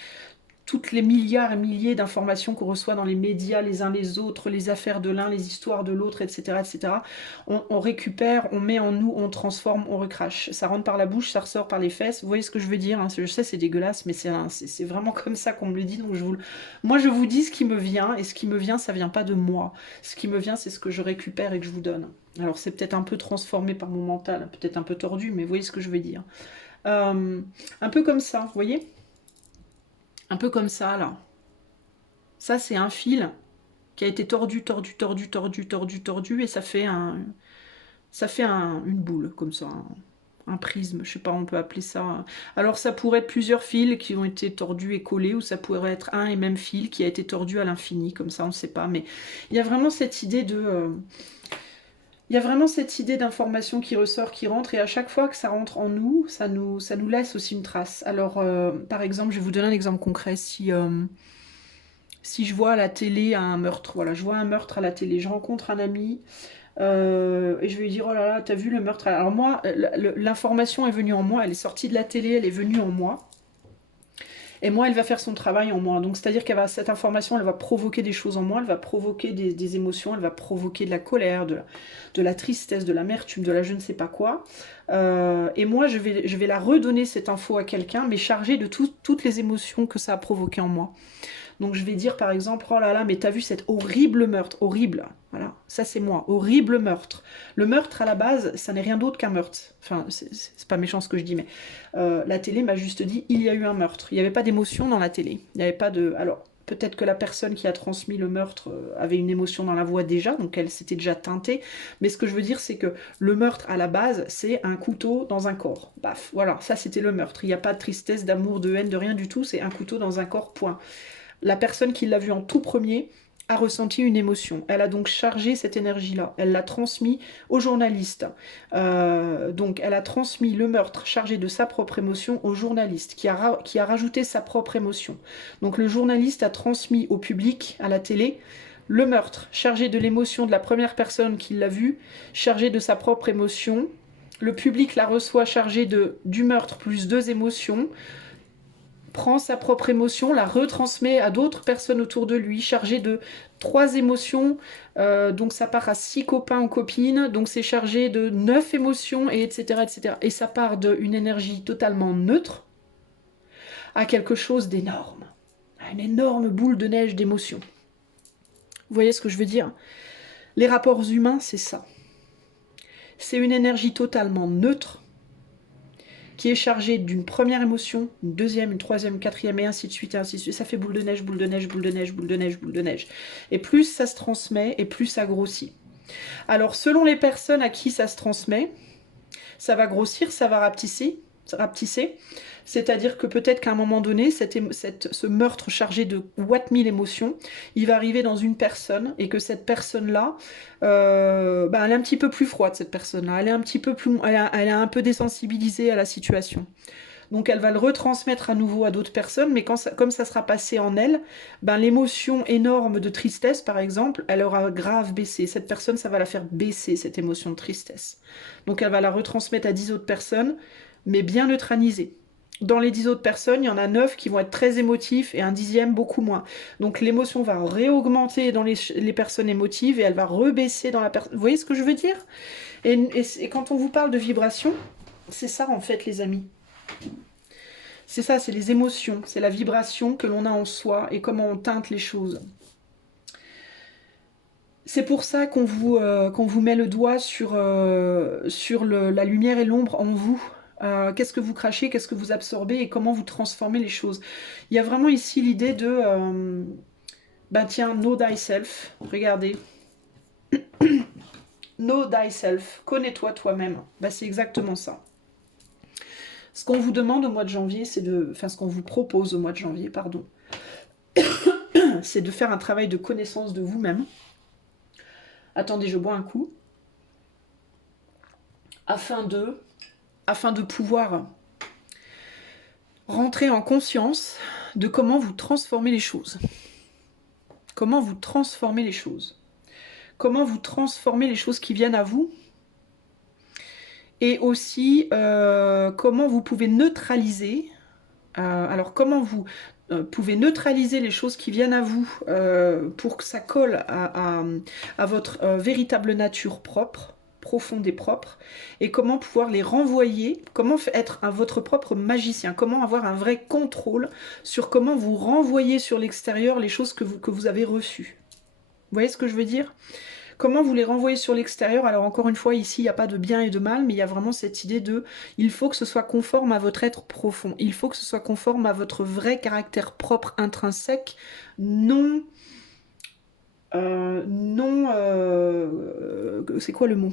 toutes les milliards et milliers d'informations qu'on reçoit dans les médias les uns les autres, les affaires de l'un, les histoires de l'autre, etc. etc. On récupère, on met en nous, on transforme, on recrache. Ça rentre par la bouche, ça ressort par les fesses. Vous voyez ce que je veux dire, hein? Je sais, c'est dégueulasse, mais c'est vraiment comme ça qu'on me le dit. Donc moi, je vous dis ce qui me vient, et ce qui me vient, ça vient pas de moi. Ce qui me vient, c'est ce que je récupère et que je vous donne. Alors c'est peut-être un peu transformé par mon mental, peut-être un peu tordu, mais vous voyez ce que je veux dire. Un peu comme ça, vous voyez? Un peu comme ça, là. Ça, c'est un fil qui a été tordu, tordu, tordu, tordu, tordu, tordu, et une boule, comme ça, un prisme, je sais pas, on peut appeler ça. Alors, ça pourrait être plusieurs fils qui ont été tordus et collés, ou ça pourrait être un et même fil qui a été tordu à l'infini, comme ça, on ne sait pas. Mais il y a vraiment cette idée de... il y a vraiment cette idée d'information qui ressort, qui rentre, et à chaque fois que ça rentre en nous, ça nous laisse aussi une trace. Alors, par exemple, je vais vous donner un exemple concret. Si je vois à la télé un meurtre, voilà, je vois un meurtre à la télé, je rencontre un ami, Et je vais lui dire, oh là là, t'as vu le meurtre? Alors moi, l'information est venue en moi, elle est sortie de la télé, elle est venue en moi. Et moi, elle va faire son travail en moi. Donc, c'est-à-dire qu'elle va, cette information, elle va provoquer des choses en moi, elle va provoquer des émotions, elle va provoquer de la colère, de la tristesse, de l'amertume, de la je ne sais pas quoi. Et moi, je vais la redonner, cette info, à quelqu'un, mais chargée de toutes les émotions que ça a provoqué en moi. Donc je vais dire par exemple, oh là là, mais t'as vu cet horrible meurtre, horrible, voilà, ça c'est moi, horrible meurtre. Le meurtre à la base, ça n'est rien d'autre qu'un meurtre. Enfin, c'est pas méchant ce que je dis, mais la télé m'a juste dit, il y a eu un meurtre. Il n'y avait pas d'émotion dans la télé. Il n'y avait pas de... Alors, peut-être que la personne qui a transmis le meurtre avait une émotion dans la voix déjà, donc elle s'était déjà teintée. Mais ce que je veux dire, c'est que le meurtre à la base, c'est un couteau dans un corps. Baf, voilà, ça c'était le meurtre. Il n'y a pas de tristesse, d'amour, de haine, de rien du tout, c'est un couteau dans un corps, point. La personne qui l'a vu en tout premier a ressenti une émotion. Elle a donc chargé cette énergie-là. Elle l'a transmis au journaliste. Donc elle a transmis le meurtre chargé de sa propre émotion au journaliste qui a rajouté sa propre émotion. Donc le journaliste a transmis au public, à la télé, le meurtre chargé de l'émotion de la première personne qui l'a vu, chargé de sa propre émotion. Le public la reçoit chargée du meurtre plus deux émotions, prend sa propre émotion, la retransmet à d'autres personnes autour de lui, chargée de trois émotions, donc ça part à 6 copains ou copines, donc c'est chargé de 9 émotions, et etc., etc. Et ça part d'une énergie totalement neutre à quelque chose d'énorme, à une énorme boule de neige d'émotions. Vous voyez ce que je veux dire? Les rapports humains, c'est ça. C'est une énergie totalement neutre, qui est chargé d'une première émotion, une deuxième, une troisième, une quatrième, et ainsi de suite, et ainsi de suite. Ça fait boule de neige, boule de neige, boule de neige, boule de neige, boule de neige. Et plus ça se transmet, et plus ça grossit. Alors, selon les personnes à qui ça se transmet, ça va grossir, ça va rapetisser. C'est-à-dire que peut-être qu'à un moment donné, ce meurtre chargé de what mille émotions, il va arriver dans une personne, et que cette personne-là, elle est un petit peu plus froide, cette personne-là. Elle est un petit peu plus, elle est un peu désensibilisée à la situation. Donc elle va le retransmettre à nouveau à d'autres personnes, mais comme ça sera passé en elle, l'émotion énorme de tristesse, par exemple, elle aura grave baissé. Cette personne, ça va la faire baisser, cette émotion de tristesse. Donc elle va la retransmettre à 10 autres personnes, mais bien neutralisée. Dans les 10 autres personnes, il y en a 9 qui vont être très émotifs et un dixième beaucoup moins. Donc l'émotion va réaugmenter dans les personnes émotives et elle va rebaisser dans la personne. Vous voyez ce que je veux dire? Et quand on vous parle de vibration, c'est ça en fait, les amis. C'est ça, c'est les émotions, c'est la vibration que l'on a en soi et comment on teinte les choses. C'est pour ça qu'on vous met le doigt sur la lumière et l'ombre en vous. Qu'est-ce que vous crachez, qu'est-ce que vous absorbez et comment vous transformez les choses. Il y a vraiment ici l'idée de... tiens, know thyself, regardez. Know thyself, connais-toi toi-même. C'est exactement ça. Ce qu'on vous demande au mois de janvier, ce qu'on vous propose au mois de janvier, pardon, c'est de faire un travail de connaissance de vous-même. Attendez, je bois un coup. Afin de pouvoir rentrer en conscience de comment vous transformez les choses. Comment vous transformez les choses. Comment vous transformez les choses qui viennent à vous. Et aussi, comment vous pouvez neutraliser. Alors, comment vous pouvez neutraliser les choses qui viennent à vous pour que ça colle à votre véritable nature propre, profonde et propre, et comment pouvoir les renvoyer, comment être votre propre magicien, comment avoir un vrai contrôle sur comment vous renvoyez sur l'extérieur les choses que vous avez reçues. Vous voyez ce que je veux dire ? Comment vous les renvoyez sur l'extérieur? Alors encore une fois, ici, il n'y a pas de bien et de mal, mais il y a vraiment cette idée de... Il faut que ce soit conforme à votre être profond. Il faut que ce soit conforme à votre vrai caractère propre, intrinsèque, non... c'est quoi le mot?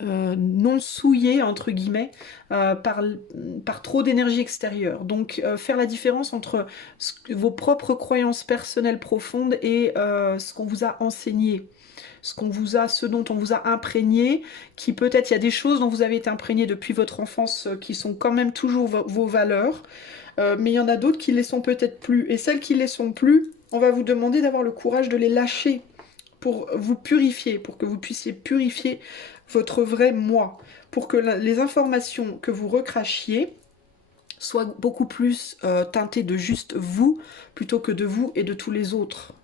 Non souillé, entre guillemets, par trop d'énergie extérieure. Donc faire la différence entre vos propres croyances personnelles profondes et ce qu'on vous a enseigné, ce dont on vous a imprégné, qui peut-être, il y a des choses dont vous avez été imprégné depuis votre enfance qui sont quand même toujours vos valeurs, mais il y en a d'autres qui ne les sont peut-être plus. Et celles qui ne les sont plus, on va vous demander d'avoir le courage de les lâcher. pour vous purifier, pour que vous puissiez purifier votre vrai moi, pour que les informations que vous recrachiez soient beaucoup plus teintées de juste vous, plutôt que de vous et de tous les autres.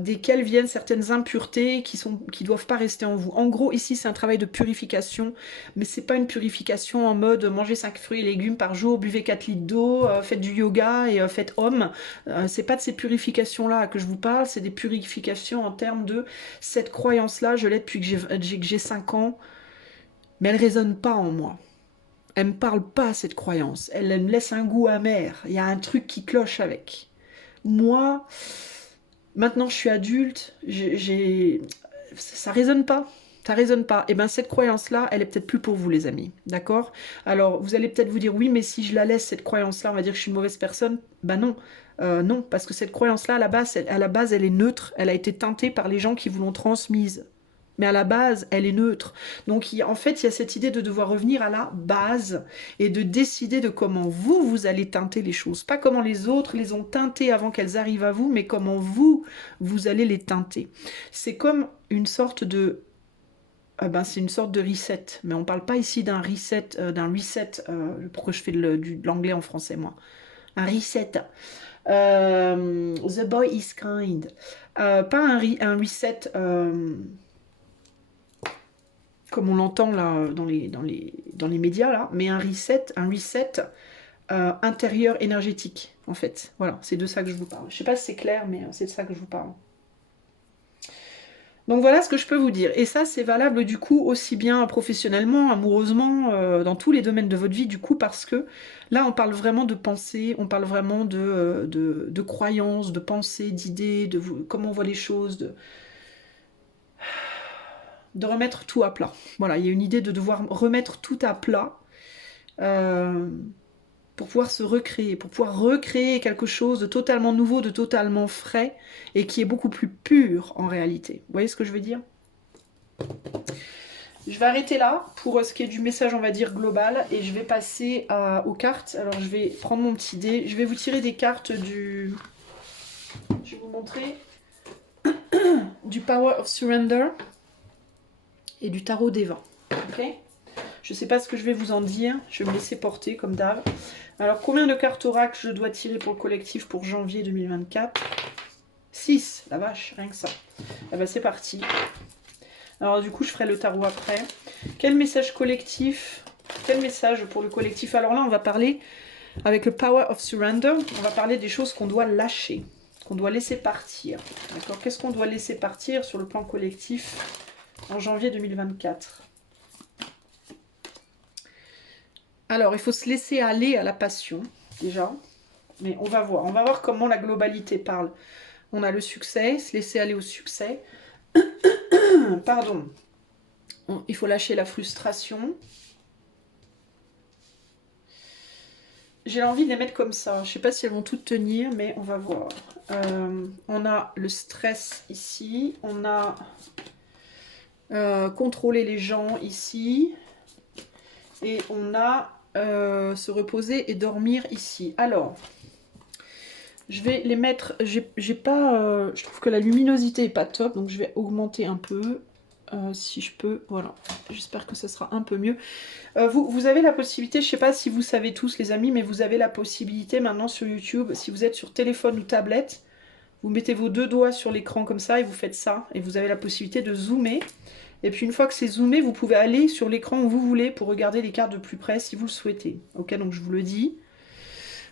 Desquelles viennent certaines impuretés qui doivent pas rester en vous. En gros, ici, c'est un travail de purification, mais c'est pas une purification en mode mangez 5 fruits et légumes par jour, buvez 4 litres d'eau, faites du yoga et faites homme. C'est pas de ces purifications-là que je vous parle, c'est des purifications en termes de cette croyance-là, je l'ai depuis que j'ai 5 ans, mais elle résonne pas en moi. Elle me parle pas, cette croyance. Elle me laisse un goût amer. Il y a un truc qui cloche avec. Moi, maintenant je suis adulte, ça résonne pas. Ça résonne pas. Et bien cette croyance-là, elle est peut-être plus pour vous, les amis. D'accord? Alors, vous allez peut-être vous dire, oui, mais si je la laisse, cette croyance-là, on va dire que je suis une mauvaise personne. Ben non. Non, parce que cette croyance-là, à la base, elle est neutre. Elle a été teintée par les gens qui vous l'ont transmise. Mais à la base, elle est neutre. Donc, en fait, il y a cette idée de devoir revenir à la base et de décider de comment vous allez teinter les choses. Pas comment les autres les ont teintées avant qu'elles arrivent à vous, mais comment vous allez les teinter. C'est comme une sorte de... c'est une sorte de reset. Mais on ne parle pas ici d'un reset, pourquoi je fais de l'anglais en français, moi? Un reset. The boy is kind. Pas un reset... comme on l'entend là dans les médias là, mais un reset intérieur énergétique en fait. Voilà, c'est de ça que je vous parle. Je sais pas si c'est clair, mais c'est de ça que je vous parle. Donc voilà ce que je peux vous dire. Et ça, c'est valable du coup aussi bien professionnellement, amoureusement, dans tous les domaines de votre vie, du coup, parce que là, on parle vraiment de pensée, on parle vraiment de croyances, de pensées, d'idées, comment on voit les choses, de remettre tout à plat. Voilà, il y a une idée de devoir remettre tout à plat pour pouvoir se recréer, pour pouvoir recréer quelque chose de totalement nouveau, de totalement frais, et qui est beaucoup plus pur en réalité. Vous voyez ce que je veux dire? Je vais arrêter là pour ce qui est du message, on va dire, global, et je vais passer aux cartes. Alors je vais prendre mon petit dé, je vais vous tirer des cartes du... Je vais vous montrer du Power of Surrender et du Tarot d'Eva. Ok? Je ne sais pas ce que je vais vous en dire, je vais me laisser porter comme d'hab. Alors combien de cartes oracle je dois tirer pour le collectif pour janvier 2024? 6, la vache, rien que ça. Eh ben c'est parti. Alors du coup je ferai le tarot après. Quel message collectif? Quel message pour le collectif? Alors là on va parler, avec le Power of Surrender, on va parler des choses qu'on doit lâcher, qu'on doit laisser partir. D'accord? Qu'est-ce qu'on doit laisser partir sur le plan collectif en janvier 2024? Alors, il faut se laisser aller à la passion, déjà. Mais on va voir comment la globalité parle. On a le succès, se laisser aller au succès. Pardon. Il faut lâcher la frustration. J'ai envie de les mettre comme ça. Je ne sais pas si elles vont toutes tenir, mais on va voir. On a le stress ici. On a contrôler les gens ici. Et on a se reposer et dormir ici. Alors... je vais les mettre, j'ai pas, je trouve que la luminosité est pas top, donc je vais augmenter un peu, si je peux, voilà. J'espère que ce sera un peu mieux. Vous avez la possibilité, je sais pas si vous savez tous les amis, mais vous avez la possibilité maintenant sur YouTube, si vous êtes sur téléphone ou tablette, vous mettez vos deux doigts sur l'écran comme ça et vous faites ça, et vous avez la possibilité de zoomer. Et puis une fois que c'est zoomé, vous pouvez aller sur l'écran où vous voulez pour regarder les cartes de plus près si vous le souhaitez. Ok, donc je vous le dis,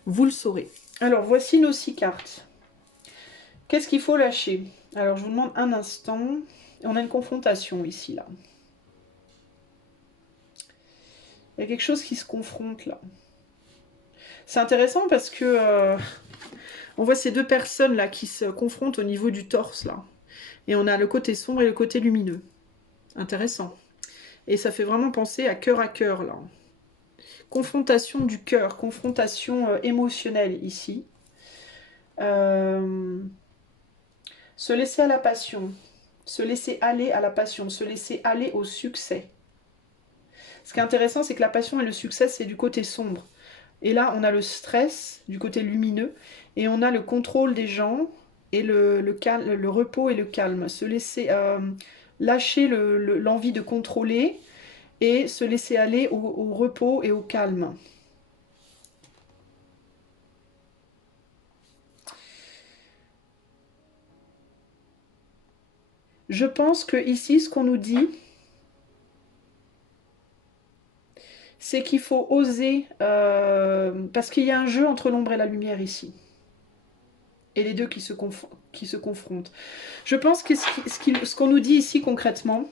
vous le saurez. Alors, voici nos 6 cartes. Qu'est-ce qu'il faut lâcher? Alors, je vous demande un instant. On a une confrontation ici, là. Il y a quelque chose qui se confronte, là. C'est intéressant parce que... on voit ces deux personnes, là, qui se confrontent au niveau du torse, là. Et on a le côté sombre et le côté lumineux. Intéressant. Et ça fait vraiment penser à cœur, là. Confrontation du cœur, confrontation émotionnelle, ici. Se laisser à la passion, se laisser aller à la passion, se laisser aller au succès. Ce qui est intéressant, c'est que la passion et le succès, c'est du côté sombre. Et là, on a le stress du côté lumineux, et on a le contrôle des gens, et le calme, le repos et le calme. Se laisser lâcher l'envie de contrôler et se laisser aller au repos et au calme. Je pense que ici, ce qu'on nous dit, c'est qu'il faut oser, parce qu'il y a un jeu entre l'ombre et la lumière ici, et les deux qui se confrontent. Je pense que ce qu'on nous dit ici concrètement,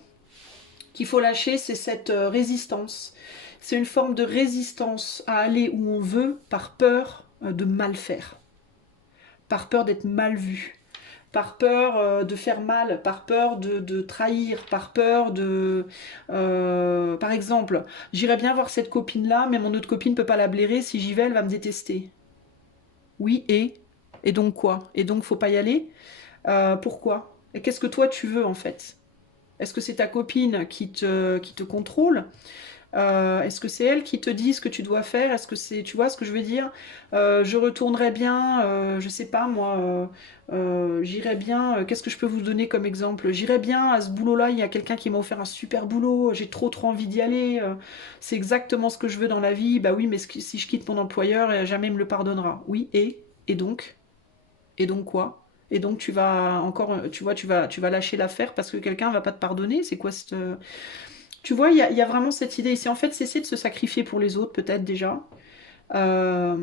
qu'il faut lâcher, c'est cette résistance. C'est une forme de résistance à aller où on veut par peur de mal faire, par peur d'être mal vu, par peur de faire mal, par peur de trahir, par peur de... par exemple, j'irais bien voir cette copine-là, mais mon autre copine ne peut pas la blairer, si j'y vais, elle va me détester. Oui, et? Et donc quoi? Et donc faut pas y aller? Pourquoi? Et qu'est-ce que toi tu veux en fait? Est-ce que c'est ta copine qui te contrôle? Est-ce que c'est elle qui te dit ce que tu dois faire? Est-ce que c'est, tu vois ce que je veux dire? Je retournerais bien, je sais pas moi, j'irais bien, qu'est-ce que je peux vous donner comme exemple? J'irais bien à ce boulot-là, il y a quelqu'un qui m'a offert un super boulot, j'ai trop envie d'y aller, c'est exactement ce que je veux dans la vie, bah oui, mais si je quitte mon employeur, jamais il me le pardonnera. Oui, et donc? Et donc quoi? Et donc tu vas encore, tu vois, tu vas lâcher l'affaire parce que quelqu'un va pas te pardonner? C'est quoi cette... Tu vois, il y a vraiment cette idée ici. En fait, cesser de se sacrifier pour les autres, peut-être déjà. Euh,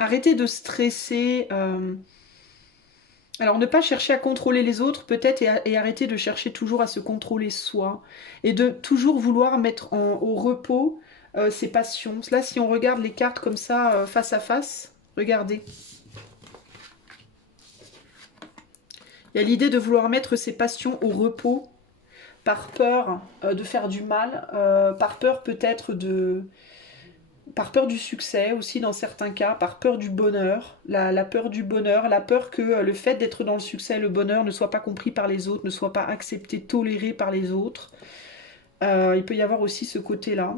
Arrêter de stresser. Alors, ne pas chercher à contrôler les autres, peut-être, et arrêter de chercher toujours à se contrôler soi. Et de toujours vouloir mettre au repos ses passions. Là, si on regarde les cartes comme ça, face à face, regardez. Il y a l'idée de vouloir mettre ses passions au repos par peur de faire du mal, par peur peut-être par peur du succès aussi dans certains cas, par peur du bonheur, la peur du bonheur, la peur que le fait d'être dans le succès et le bonheur ne soit pas compris par les autres, ne soit pas accepté, toléré par les autres. Il peut y avoir aussi ce côté-là.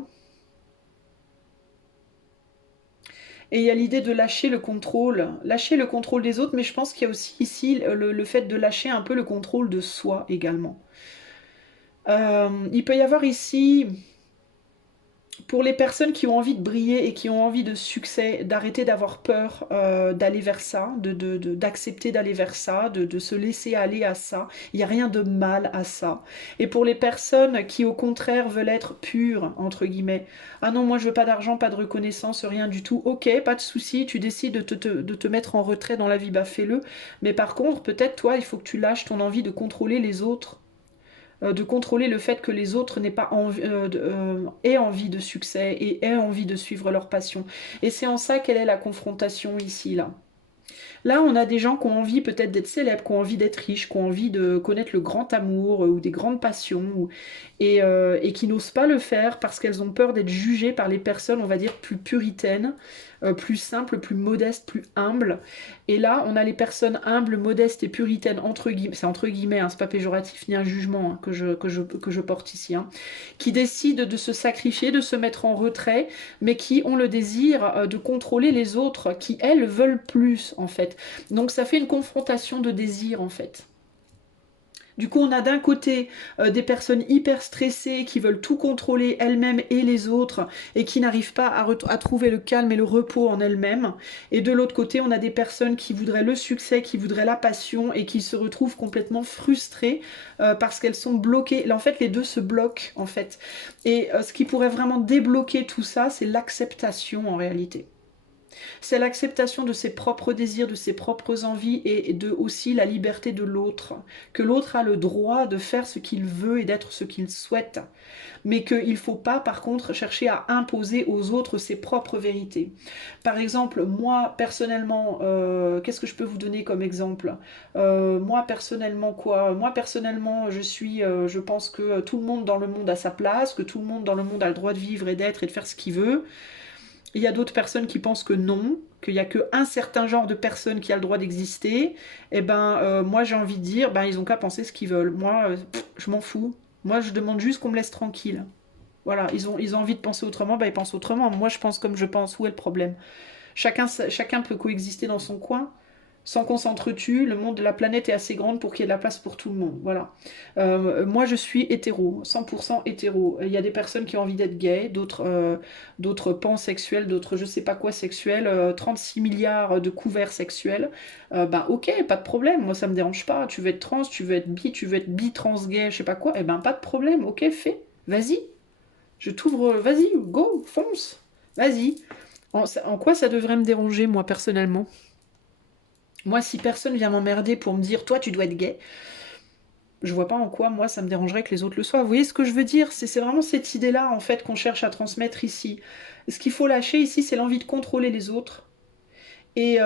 Et il y a l'idée de lâcher le contrôle des autres, mais je pense qu'il y a aussi ici le fait de lâcher un peu le contrôle de soi également. Il peut y avoir ici pour les personnes qui ont envie de briller et qui ont envie de succès, d'arrêter d'avoir peur d'aller vers ça, d'accepter d'aller vers ça, de se laisser aller à ça. Il n'y a rien de mal à ça. Et pour les personnes qui au contraire veulent être pures, entre guillemets, ah non, moi je veux pas d'argent, pas de reconnaissance, rien du tout, ok, pas de souci, tu décides de te mettre en retrait dans la vie, bah fais-le. Mais par contre, peut-être toi, il faut que tu lâches ton envie de contrôler les autres, de contrôler le fait que les autres aient envie de succès et aient envie de suivre leur passion. Et c'est en ça quelle est la confrontation ici, là. Là, on a des gens qui ont envie peut-être d'être célèbres, qui ont envie d'être riches, qui ont envie de connaître le grand amour ou des grandes passions, et qui n'osent pas le faire parce qu'elles ont peur d'être jugées par les personnes, on va dire, plus puritaines, plus simples, plus modestes, plus humbles. Et là, on a les personnes humbles, modestes et puritaines, entre guillemets, c'est entre guillemets, hein, c'est pas péjoratif ni un jugement hein, que je porte ici, hein, qui décident de se sacrifier, de se mettre en retrait, mais qui ont le désir de contrôler les autres, qui elles veulent plus en fait. Donc ça fait une confrontation de désirs en fait. Du coup, on a d'un côté des personnes hyper stressées qui veulent tout contrôler elles-mêmes et les autres et qui n'arrivent pas à trouver le calme et le repos en elles-mêmes. Et de l'autre côté, on a des personnes qui voudraient le succès, qui voudraient la passion et qui se retrouvent complètement frustrées parce qu'elles sont bloquées. Là, en fait, les deux se bloquent en fait. Et ce qui pourrait vraiment débloquer tout ça, c'est l'acceptation en réalité. C'est l'acceptation de ses propres désirs, de ses propres envies et de aussi la liberté de l'autre. Que l'autre a le droit de faire ce qu'il veut et d'être ce qu'il souhaite. Mais qu'il ne faut pas par contre chercher à imposer aux autres ses propres vérités. Par exemple, moi personnellement, qu'est-ce que je peux vous donner comme exemple? Moi personnellement quoi? Moi personnellement, je pense que tout le monde dans le monde a sa place, que tout le monde dans le monde a le droit de vivre et d'être et de faire ce qu'il veut. Il y a d'autres personnes qui pensent que non, qu'il n'y a qu'un certain genre de personnes qui a le droit d'exister. Et ben, moi j'ai envie de dire, ben ils ont qu'à penser ce qu'ils veulent. Moi, je m'en fous. Moi, je demande juste qu'on me laisse tranquille. Voilà, ils ont envie de penser autrement, ben ils pensent autrement. Moi, je pense comme je pense. Où est le problème? Chacun peut coexister dans son coin. sans qu'on s'entretue, le monde de la planète est assez grande pour qu'il y ait de la place pour tout le monde. Voilà. Moi, je suis hétéro, 100% hétéro. Il y a des personnes qui ont envie d'être gays, d'autres pansexuels, d'autres je sais pas quoi sexuels, 36 milliards de couverts sexuels. Bah ok, pas de problème, moi ça me dérange pas. Tu veux être trans, tu veux être bi, trans, gay, je sais pas quoi, eh ben pas de problème, ok, fais, vas-y. Je t'ouvre, vas-y, go, fonce, vas-y. En quoi ça devrait me déranger, moi, personnellement? Moi, si personne vient m'emmerder pour me dire, toi, tu dois être gay, je vois pas en quoi, moi, ça me dérangerait que les autres le soient. Vous voyez ce que je veux dire? C'est vraiment cette idée-là, en fait, qu'on cherche à transmettre ici. Ce qu'il faut lâcher ici, c'est l'envie de contrôler les autres. Et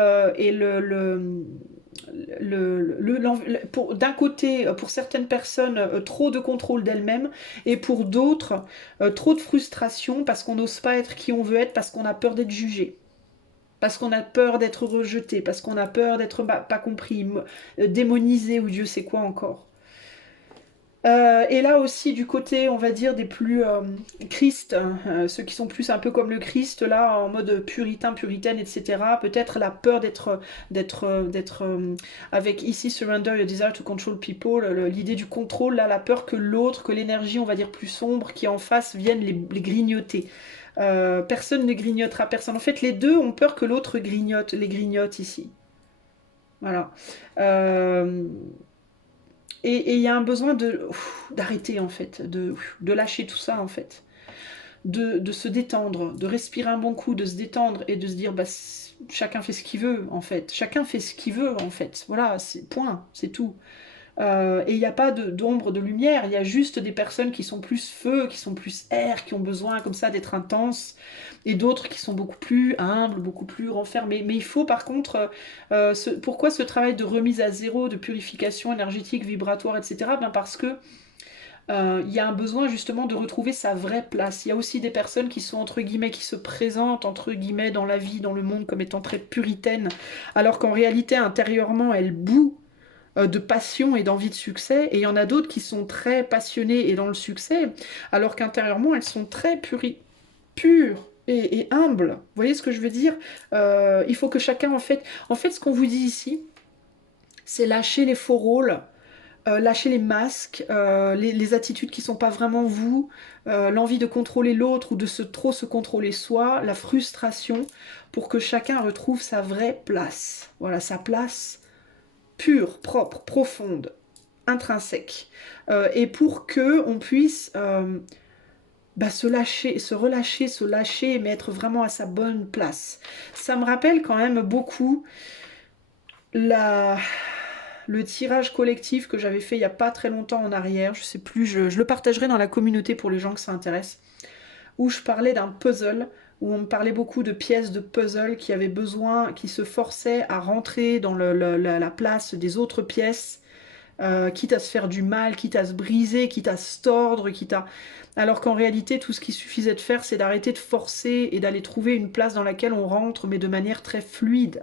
d'un côté, pour certaines personnes, trop de contrôle d'elles-mêmes, et pour d'autres, trop de frustration parce qu'on n'ose pas être qui on veut être, parce qu'on a peur d'être jugé. Parce qu'on a peur d'être rejeté, parce qu'on a peur d'être pas compris, démonisé ou Dieu sait quoi encore. Et là aussi du côté, on va dire, des plus Christ, ceux qui sont plus un peu comme le Christ, là, en mode puritain, puritaine, etc. Peut-être la peur d'être avec ici Surrender Your Desire to Control People, l'idée du contrôle, là, la peur que l'autre, que l'énergie, on va dire, plus sombre, qui est en face, vienne les grignoter. Personne ne grignotera personne. En fait, les deux ont peur que l'autre les grignote ici. Voilà. Euh, et il y a un besoin d'arrêter en fait, de lâcher tout ça en fait, de se détendre, de respirer un bon coup, de se détendre et de se dire bah chacun fait ce qu'il veut en fait, chacun fait ce qu'il veut en fait, voilà, c'est point, c'est tout. Et il n'y a pas d'ombre, de lumière, il y a juste des personnes qui sont plus feu, qui sont plus air, qui ont besoin comme ça d'être intenses, et d'autres qui sont beaucoup plus humbles, beaucoup plus renfermés. Mais il faut par contre, pourquoi ce travail de remise à zéro, de purification énergétique, vibratoire, etc. Ben parce que il y a un besoin justement de retrouver sa vraie place. Il y a aussi des personnes qui sont entre guillemets, qui se présentent entre guillemets dans la vie, dans le monde comme étant très puritaines, alors qu'en réalité intérieurement elles bouent de passion et d'envie de succès, et il y en a d'autres qui sont très passionnées et dans le succès, alors qu'intérieurement elles sont très pures et humbles. Vous voyez ce que je veux dire? Il faut que chacun en fait ce qu'on vous dit ici, c'est lâcher les faux rôles, lâcher les masques, les attitudes qui sont pas vraiment vous, l'envie de contrôler l'autre ou de trop se contrôler soi, la frustration, pour que chacun retrouve sa vraie place. Voilà, sa place pure, propre, profonde, intrinsèque. Et pour que on puisse bah, se lâcher, se relâcher, se lâcher, mais être vraiment à sa bonne place. Ça me rappelle quand même beaucoup la, le tirage collectif que j'avais fait il n'y a pas très longtemps en arrière. Je sais plus, je le partagerai dans la communauté pour les gens que ça intéresse. Où je parlais d'un puzzle, où on me parlait beaucoup de pièces de puzzle qui avaient besoin, qui se forçaient à rentrer dans la place des autres pièces, quitte à se faire du mal, quitte à se briser, quitte à se tordre, quitte à... Alors qu'en réalité, tout ce qui suffisait de faire, c'est d'arrêter de forcer et d'aller trouver une place dans laquelle on rentre, mais de manière très fluide.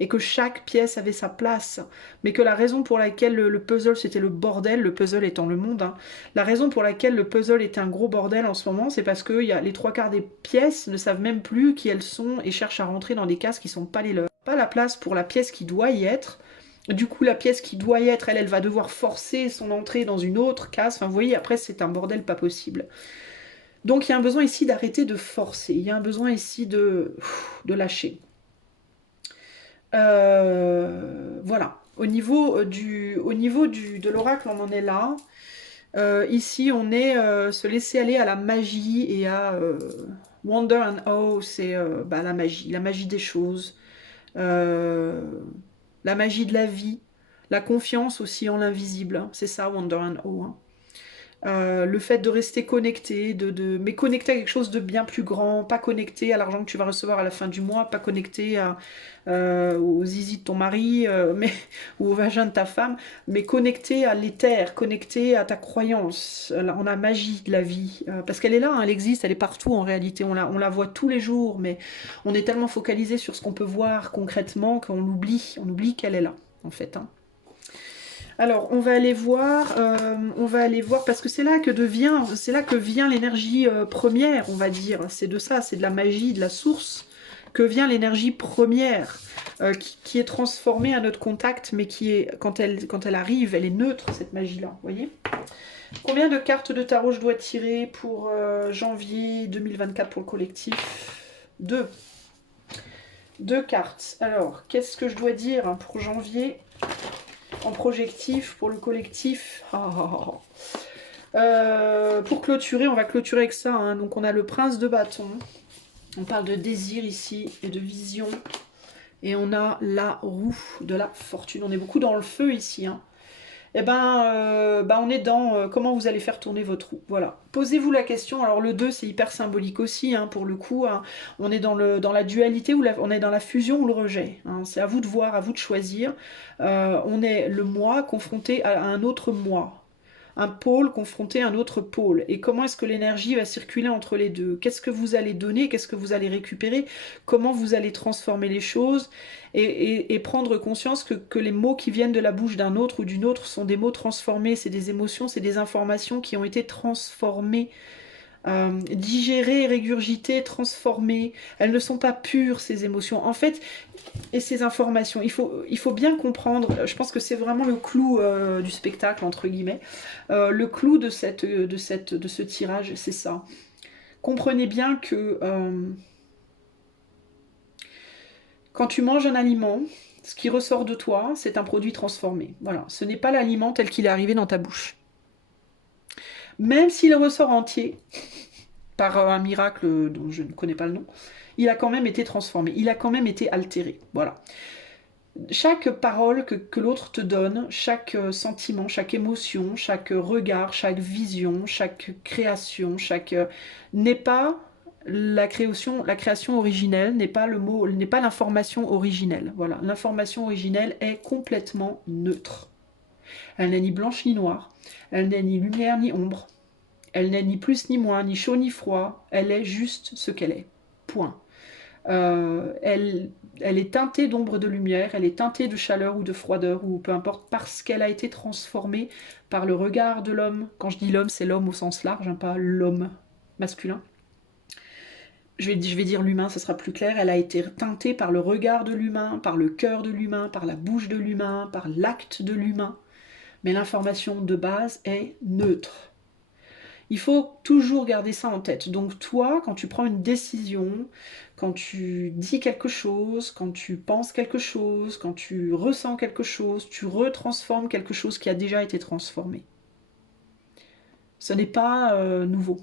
Et que chaque pièce avait sa place. Mais que la raison pour laquelle le puzzle c'était le bordel, le puzzle étant le monde, hein, la raison pour laquelle le puzzle est un gros bordel en ce moment, c'est parce que les trois quarts des pièces ne savent même plus qui elles sont et cherchent à rentrer dans des cases qui sont pas les leurs. Pas la place pour la pièce qui doit y être. Du coup, la pièce qui doit y être, elle va devoir forcer son entrée dans une autre case. Enfin, vous voyez, après, c'est un bordel pas possible. Donc, il y a un besoin ici d'arrêter de forcer. Il y a un besoin ici de lâcher. Voilà. De l'oracle, on en est là. Ici, on est se laisser aller à la magie et à Wonder and Oh, c'est bah, la magie des choses, euh, la magie de la vie, la confiance aussi en l'invisible. Hein. C'est ça, Wonder and Oh. Hein. Le fait de rester connecté, mais connecté à quelque chose de bien plus grand, pas connecté à l'argent que tu vas recevoir à la fin du mois, pas connecté au zizi de ton mari, ou au vagin de ta femme, mais connecté à l'éther, connecté à ta croyance, en la magie de la vie. Parce qu'elle est là, hein, elle existe, elle est partout en réalité, on la voit tous les jours, mais on est tellement focalisé sur ce qu'on peut voir concrètement qu'on on oublie qu'elle est là, en fait. Hein. Alors, on va aller voir, parce que c'est là que vient l'énergie première, on va dire. C'est de ça, c'est de la magie, de la source que vient l'énergie première, qui est transformée à notre contact, mais qui est, quand elle arrive, elle est neutre, cette magie-là, vous voyez? Combien de cartes de tarot je dois tirer pour janvier 2024 pour le collectif? 2. 2 cartes. Alors, qu'est-ce que je dois dire hein, pour janvier en projectif pour le collectif? Pour clôturer, on va clôturer avec ça. Hein. Donc, on a le prince de bâton. On parle de désir ici et de vision. Et on a la roue de la fortune. On est beaucoup dans le feu ici. Hein. Eh ben, on est dans comment vous allez faire tourner votre roue. Voilà. Posez-vous la question. Alors, le 2, c'est hyper symbolique aussi, hein, pour le coup. Hein. On est dans la dualité, on est dans la fusion ou le rejet. Hein. C'est à vous de voir, à vous de choisir. On est le moi confronté à un autre moi. Un pôle confronté à un autre pôle. Et comment est-ce que l'énergie va circuler entre les deux? Qu'est-ce que vous allez donner? Qu'est-ce que vous allez récupérer? Comment vous allez transformer les choses? Et prendre conscience que les mots qui viennent de la bouche d'un autre ou d'une autre sont des mots transformés, c'est des émotions, c'est des informations qui ont été transformées, digérées, régurgitées, transformées. Elles ne sont pas pures, ces émotions. En fait, et ces informations, il faut bien comprendre, je pense que c'est vraiment le clou du spectacle, entre guillemets, le clou de ce tirage, c'est ça. Comprenez bien que quand tu manges un aliment, ce qui ressort de toi, c'est un produit transformé. Voilà, ce n'est pas l'aliment tel qu'il est arrivé dans ta bouche. Même s'il ressort entier, par un miracle dont je ne connais pas le nom, il a quand même été transformé, il a quand même été altéré. Voilà. Chaque parole que l'autre te donne, chaque sentiment, chaque émotion, chaque regard, chaque vision, chaque création, n'est pas la création originelle, n'est pas le mot, n'est pas l'information originelle. Voilà, l'information originelle est complètement neutre. Elle n'est ni blanche ni noire, elle n'est ni lumière ni ombre, elle n'est ni plus ni moins, ni chaud ni froid, elle est juste ce qu'elle est. Point. Elle est teintée d'ombre de lumière, elle est teintée de chaleur ou de froideur, ou peu importe, parce qu'elle a été transformée par le regard de l'homme. Quand je dis l'homme, c'est l'homme au sens large, hein, pas l'homme masculin. Je vais dire l'humain, ça sera plus clair. Elle a été teintée par le regard de l'humain, par le cœur de l'humain, par la bouche de l'humain, par l'acte de l'humain. Mais l'information de base est neutre. Il faut toujours garder ça en tête. Donc toi, quand tu prends une décision, quand tu dis quelque chose, quand tu penses quelque chose, quand tu ressens quelque chose, tu retransformes quelque chose qui a déjà été transformé. Ce n'est pas nouveau.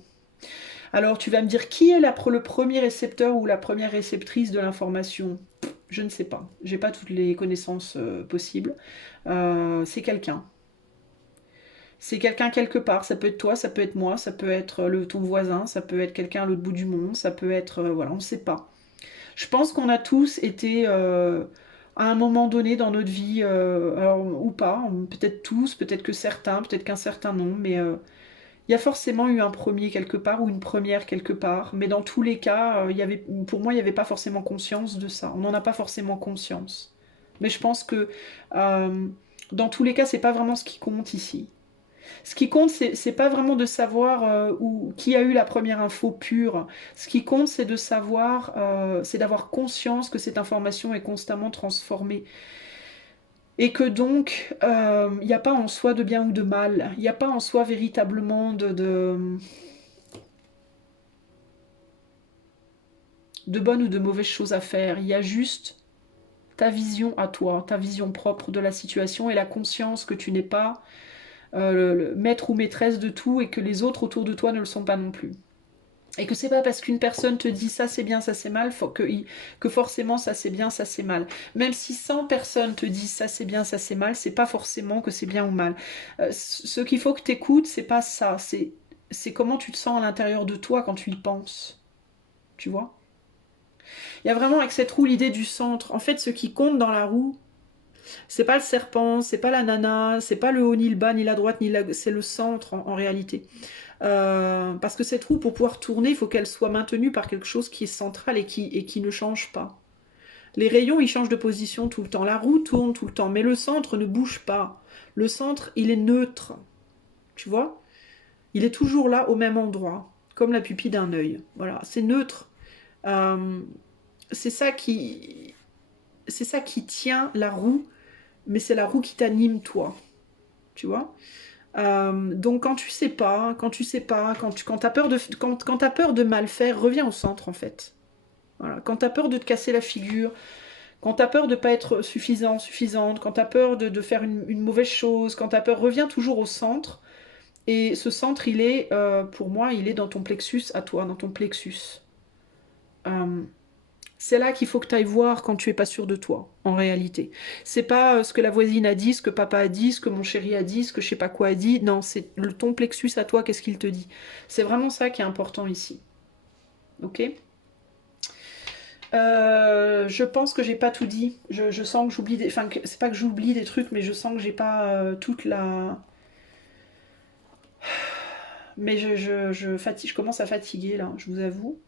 Alors tu vas me dire, qui est le premier récepteur ou la première réceptrice de l'information? Je ne sais pas. J'ai pas toutes les connaissances possibles. C'est quelqu'un. C'est quelqu'un quelque part, ça peut être toi, ça peut être moi, ça peut être ton voisin, ça peut être quelqu'un à l'autre bout du monde, ça peut être... voilà, on ne sait pas. Je pense qu'on a tous été à un moment donné dans notre vie, alors, ou pas, peut-être tous, peut-être que certains, peut-être qu'un certain nombre, mais il y a forcément eu un premier quelque part ou une première quelque part. Mais dans tous les cas, pour moi, il n'y avait pas forcément conscience de ça. On n'en a pas forcément conscience. Mais je pense que dans tous les cas, c'est pas vraiment ce qui compte ici. Ce qui compte, c'est pas vraiment de savoir qui a eu la première info pure. Ce qui compte, c'est de savoir, c'est d'avoir conscience que cette information est constamment transformée. Et que donc, il n'y a pas en soi de bien ou de mal. Il n'y a pas en soi véritablement de bonnes ou de mauvaises choses à faire. Il y a juste ta vision à toi, ta vision propre de la situation et la conscience que tu n'es pas le maître ou maîtresse de tout et que les autres autour de toi ne le sont pas non plus. Et que c'est pas parce qu'une personne te dit ça c'est bien, ça c'est mal, que forcément ça c'est bien, ça c'est mal. Même si 100 personnes te disent ça c'est bien, ça c'est mal, c'est pas forcément que c'est bien ou mal. Ce qu'il faut que tu écoutes, c'est pas ça, c'est comment tu te sens à l'intérieur de toi quand tu y penses. Tu vois? Il y a vraiment avec cette roue l'idée du centre. En fait, ce qui compte dans la roue, c'est pas le serpent, c'est pas la nana, c'est pas le haut ni le bas, ni la droite, c'est le centre en réalité. Parce que cette roue, pour pouvoir tourner, il faut qu'elle soit maintenue par quelque chose qui est central et qui ne change pas. Les rayons, ils changent de position tout le temps. La roue tourne tout le temps, mais le centre ne bouge pas. Le centre, il est neutre. Tu vois? Il est toujours là au même endroit, comme la pupille d'un œil. Voilà, c'est neutre. Euh, c'est ça qui, c'est ça qui tient la roue, mais c'est la roue qui t'anime toi, tu vois. Donc quand tu sais pas, quand t'as peur quand t'as peur de mal faire, reviens au centre en fait. Voilà. Quand t'as peur de te casser la figure, quand t'as peur de pas être suffisant, suffisante, quand t'as peur de faire une mauvaise chose, quand t'as peur, reviens toujours au centre. Et ce centre, il est, pour moi, il est dans ton plexus à toi, dans ton plexus. Euh, c'est là qu'il faut que tu ailles voir quand tu es pas sûr de toi, en réalité. C'est pas ce que la voisine a dit, ce que papa a dit, ce que mon chéri a dit, ce que je sais pas quoi a dit. Non, c'est ton plexus à toi, qu'est-ce qu'il te dit. C'est vraiment ça qui est important ici. Ok. Je pense que j'ai pas tout dit. Je sens que j'oublie des. Enfin, c'est pas que j'oublie des trucs, mais je sens que j'ai pas toute la. Mais je commence à fatiguer là, je vous avoue.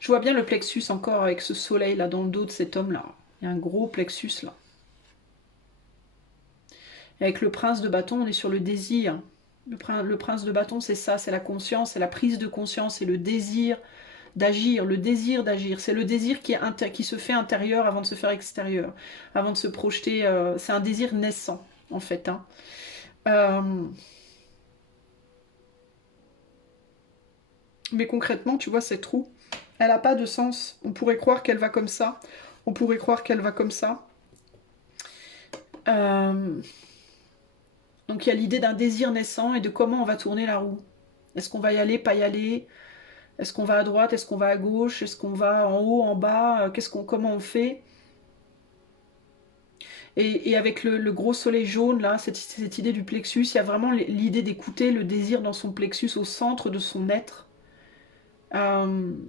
Je vois bien le plexus encore avec ce soleil là dans le dos de cet homme là. Il y a un gros plexus là. Et avec le prince de bâton, on est sur le désir. Le prince de bâton, c'est ça, c'est la conscience, c'est la prise de conscience, c'est le désir d'agir, le désir d'agir. C'est le désir qui se fait intérieur avant de se faire extérieur, avant de se projeter. C'est un désir naissant, en fait. Hein. Euh, mais concrètement, tu vois, cette roue, elle n'a pas de sens. On pourrait croire qu'elle va comme ça. On pourrait croire qu'elle va comme ça. Euh, donc il y a l'idée d'un désir naissant et de comment on va tourner la roue. Est-ce qu'on va y aller, pas y aller? Est-ce qu'on va à droite? Est-ce qu'on va à gauche? Est-ce qu'on va en haut, en bas? Comment on fait? Et avec le gros soleil jaune, là, cette idée du plexus, il y a vraiment l'idée d'écouter le désir dans son plexus, au centre de son être. Et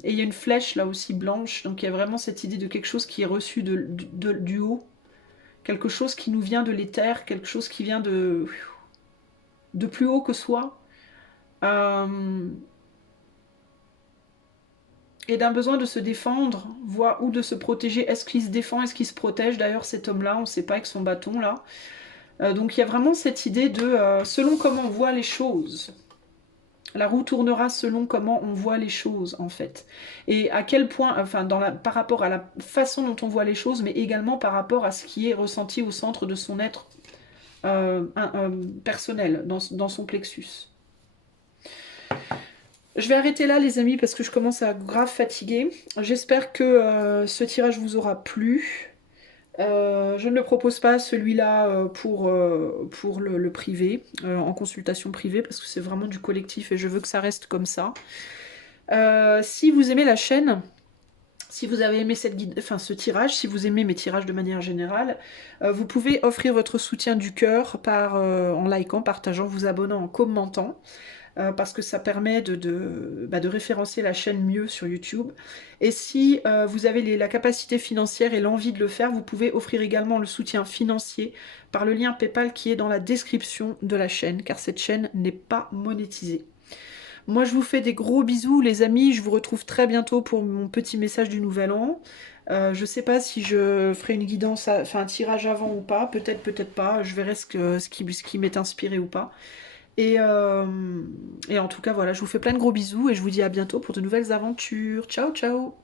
il y a une flèche là aussi blanche, donc il y a vraiment cette idée de quelque chose qui est reçu du haut, quelque chose qui nous vient de l'éther, quelque chose qui vient de plus haut que soi. Euh, et d'un besoin de se défendre, voire ou de se protéger. Est-ce qu'il se défend, est-ce qu'il se protège? D'ailleurs, cet homme-là, on ne sait pas avec son bâton là. Donc il y a vraiment cette idée de selon comment on voit les choses. La roue tournera selon comment on voit les choses en fait. Et à quel point, enfin par rapport à la façon dont on voit les choses, mais également par rapport à ce qui est ressenti au centre de son être personnel, dans son plexus. Je vais arrêter là les amis parce que je commence à grave fatiguer. J'espère que ce tirage vous aura plu. Je ne le propose pas celui-là pour le privé, en consultation privée, parce que c'est vraiment du collectif et je veux que ça reste comme ça. Si vous aimez la chaîne, si vous avez aimé ce tirage, si vous aimez mes tirages de manière générale, vous pouvez offrir votre soutien du cœur en likant, partageant, vous abonnant, en commentant. Parce que ça permet de référencer la chaîne mieux sur YouTube. Et si vous avez la capacité financière et l'envie de le faire, vous pouvez offrir également le soutien financier par le lien PayPal qui est dans la description de la chaîne, car cette chaîne n'est pas monétisée. Moi, je vous fais des gros bisous, les amis. Je vous retrouve très bientôt pour mon petit message du Nouvel An. Je sais pas si je ferai une guidance, enfin un tirage avant ou pas. Peut-être, peut-être pas. Je verrai ce qui m'est inspiré ou pas. Et en tout cas, voilà, je vous fais plein de gros bisous et je vous dis à bientôt pour de nouvelles aventures. Ciao, ciao!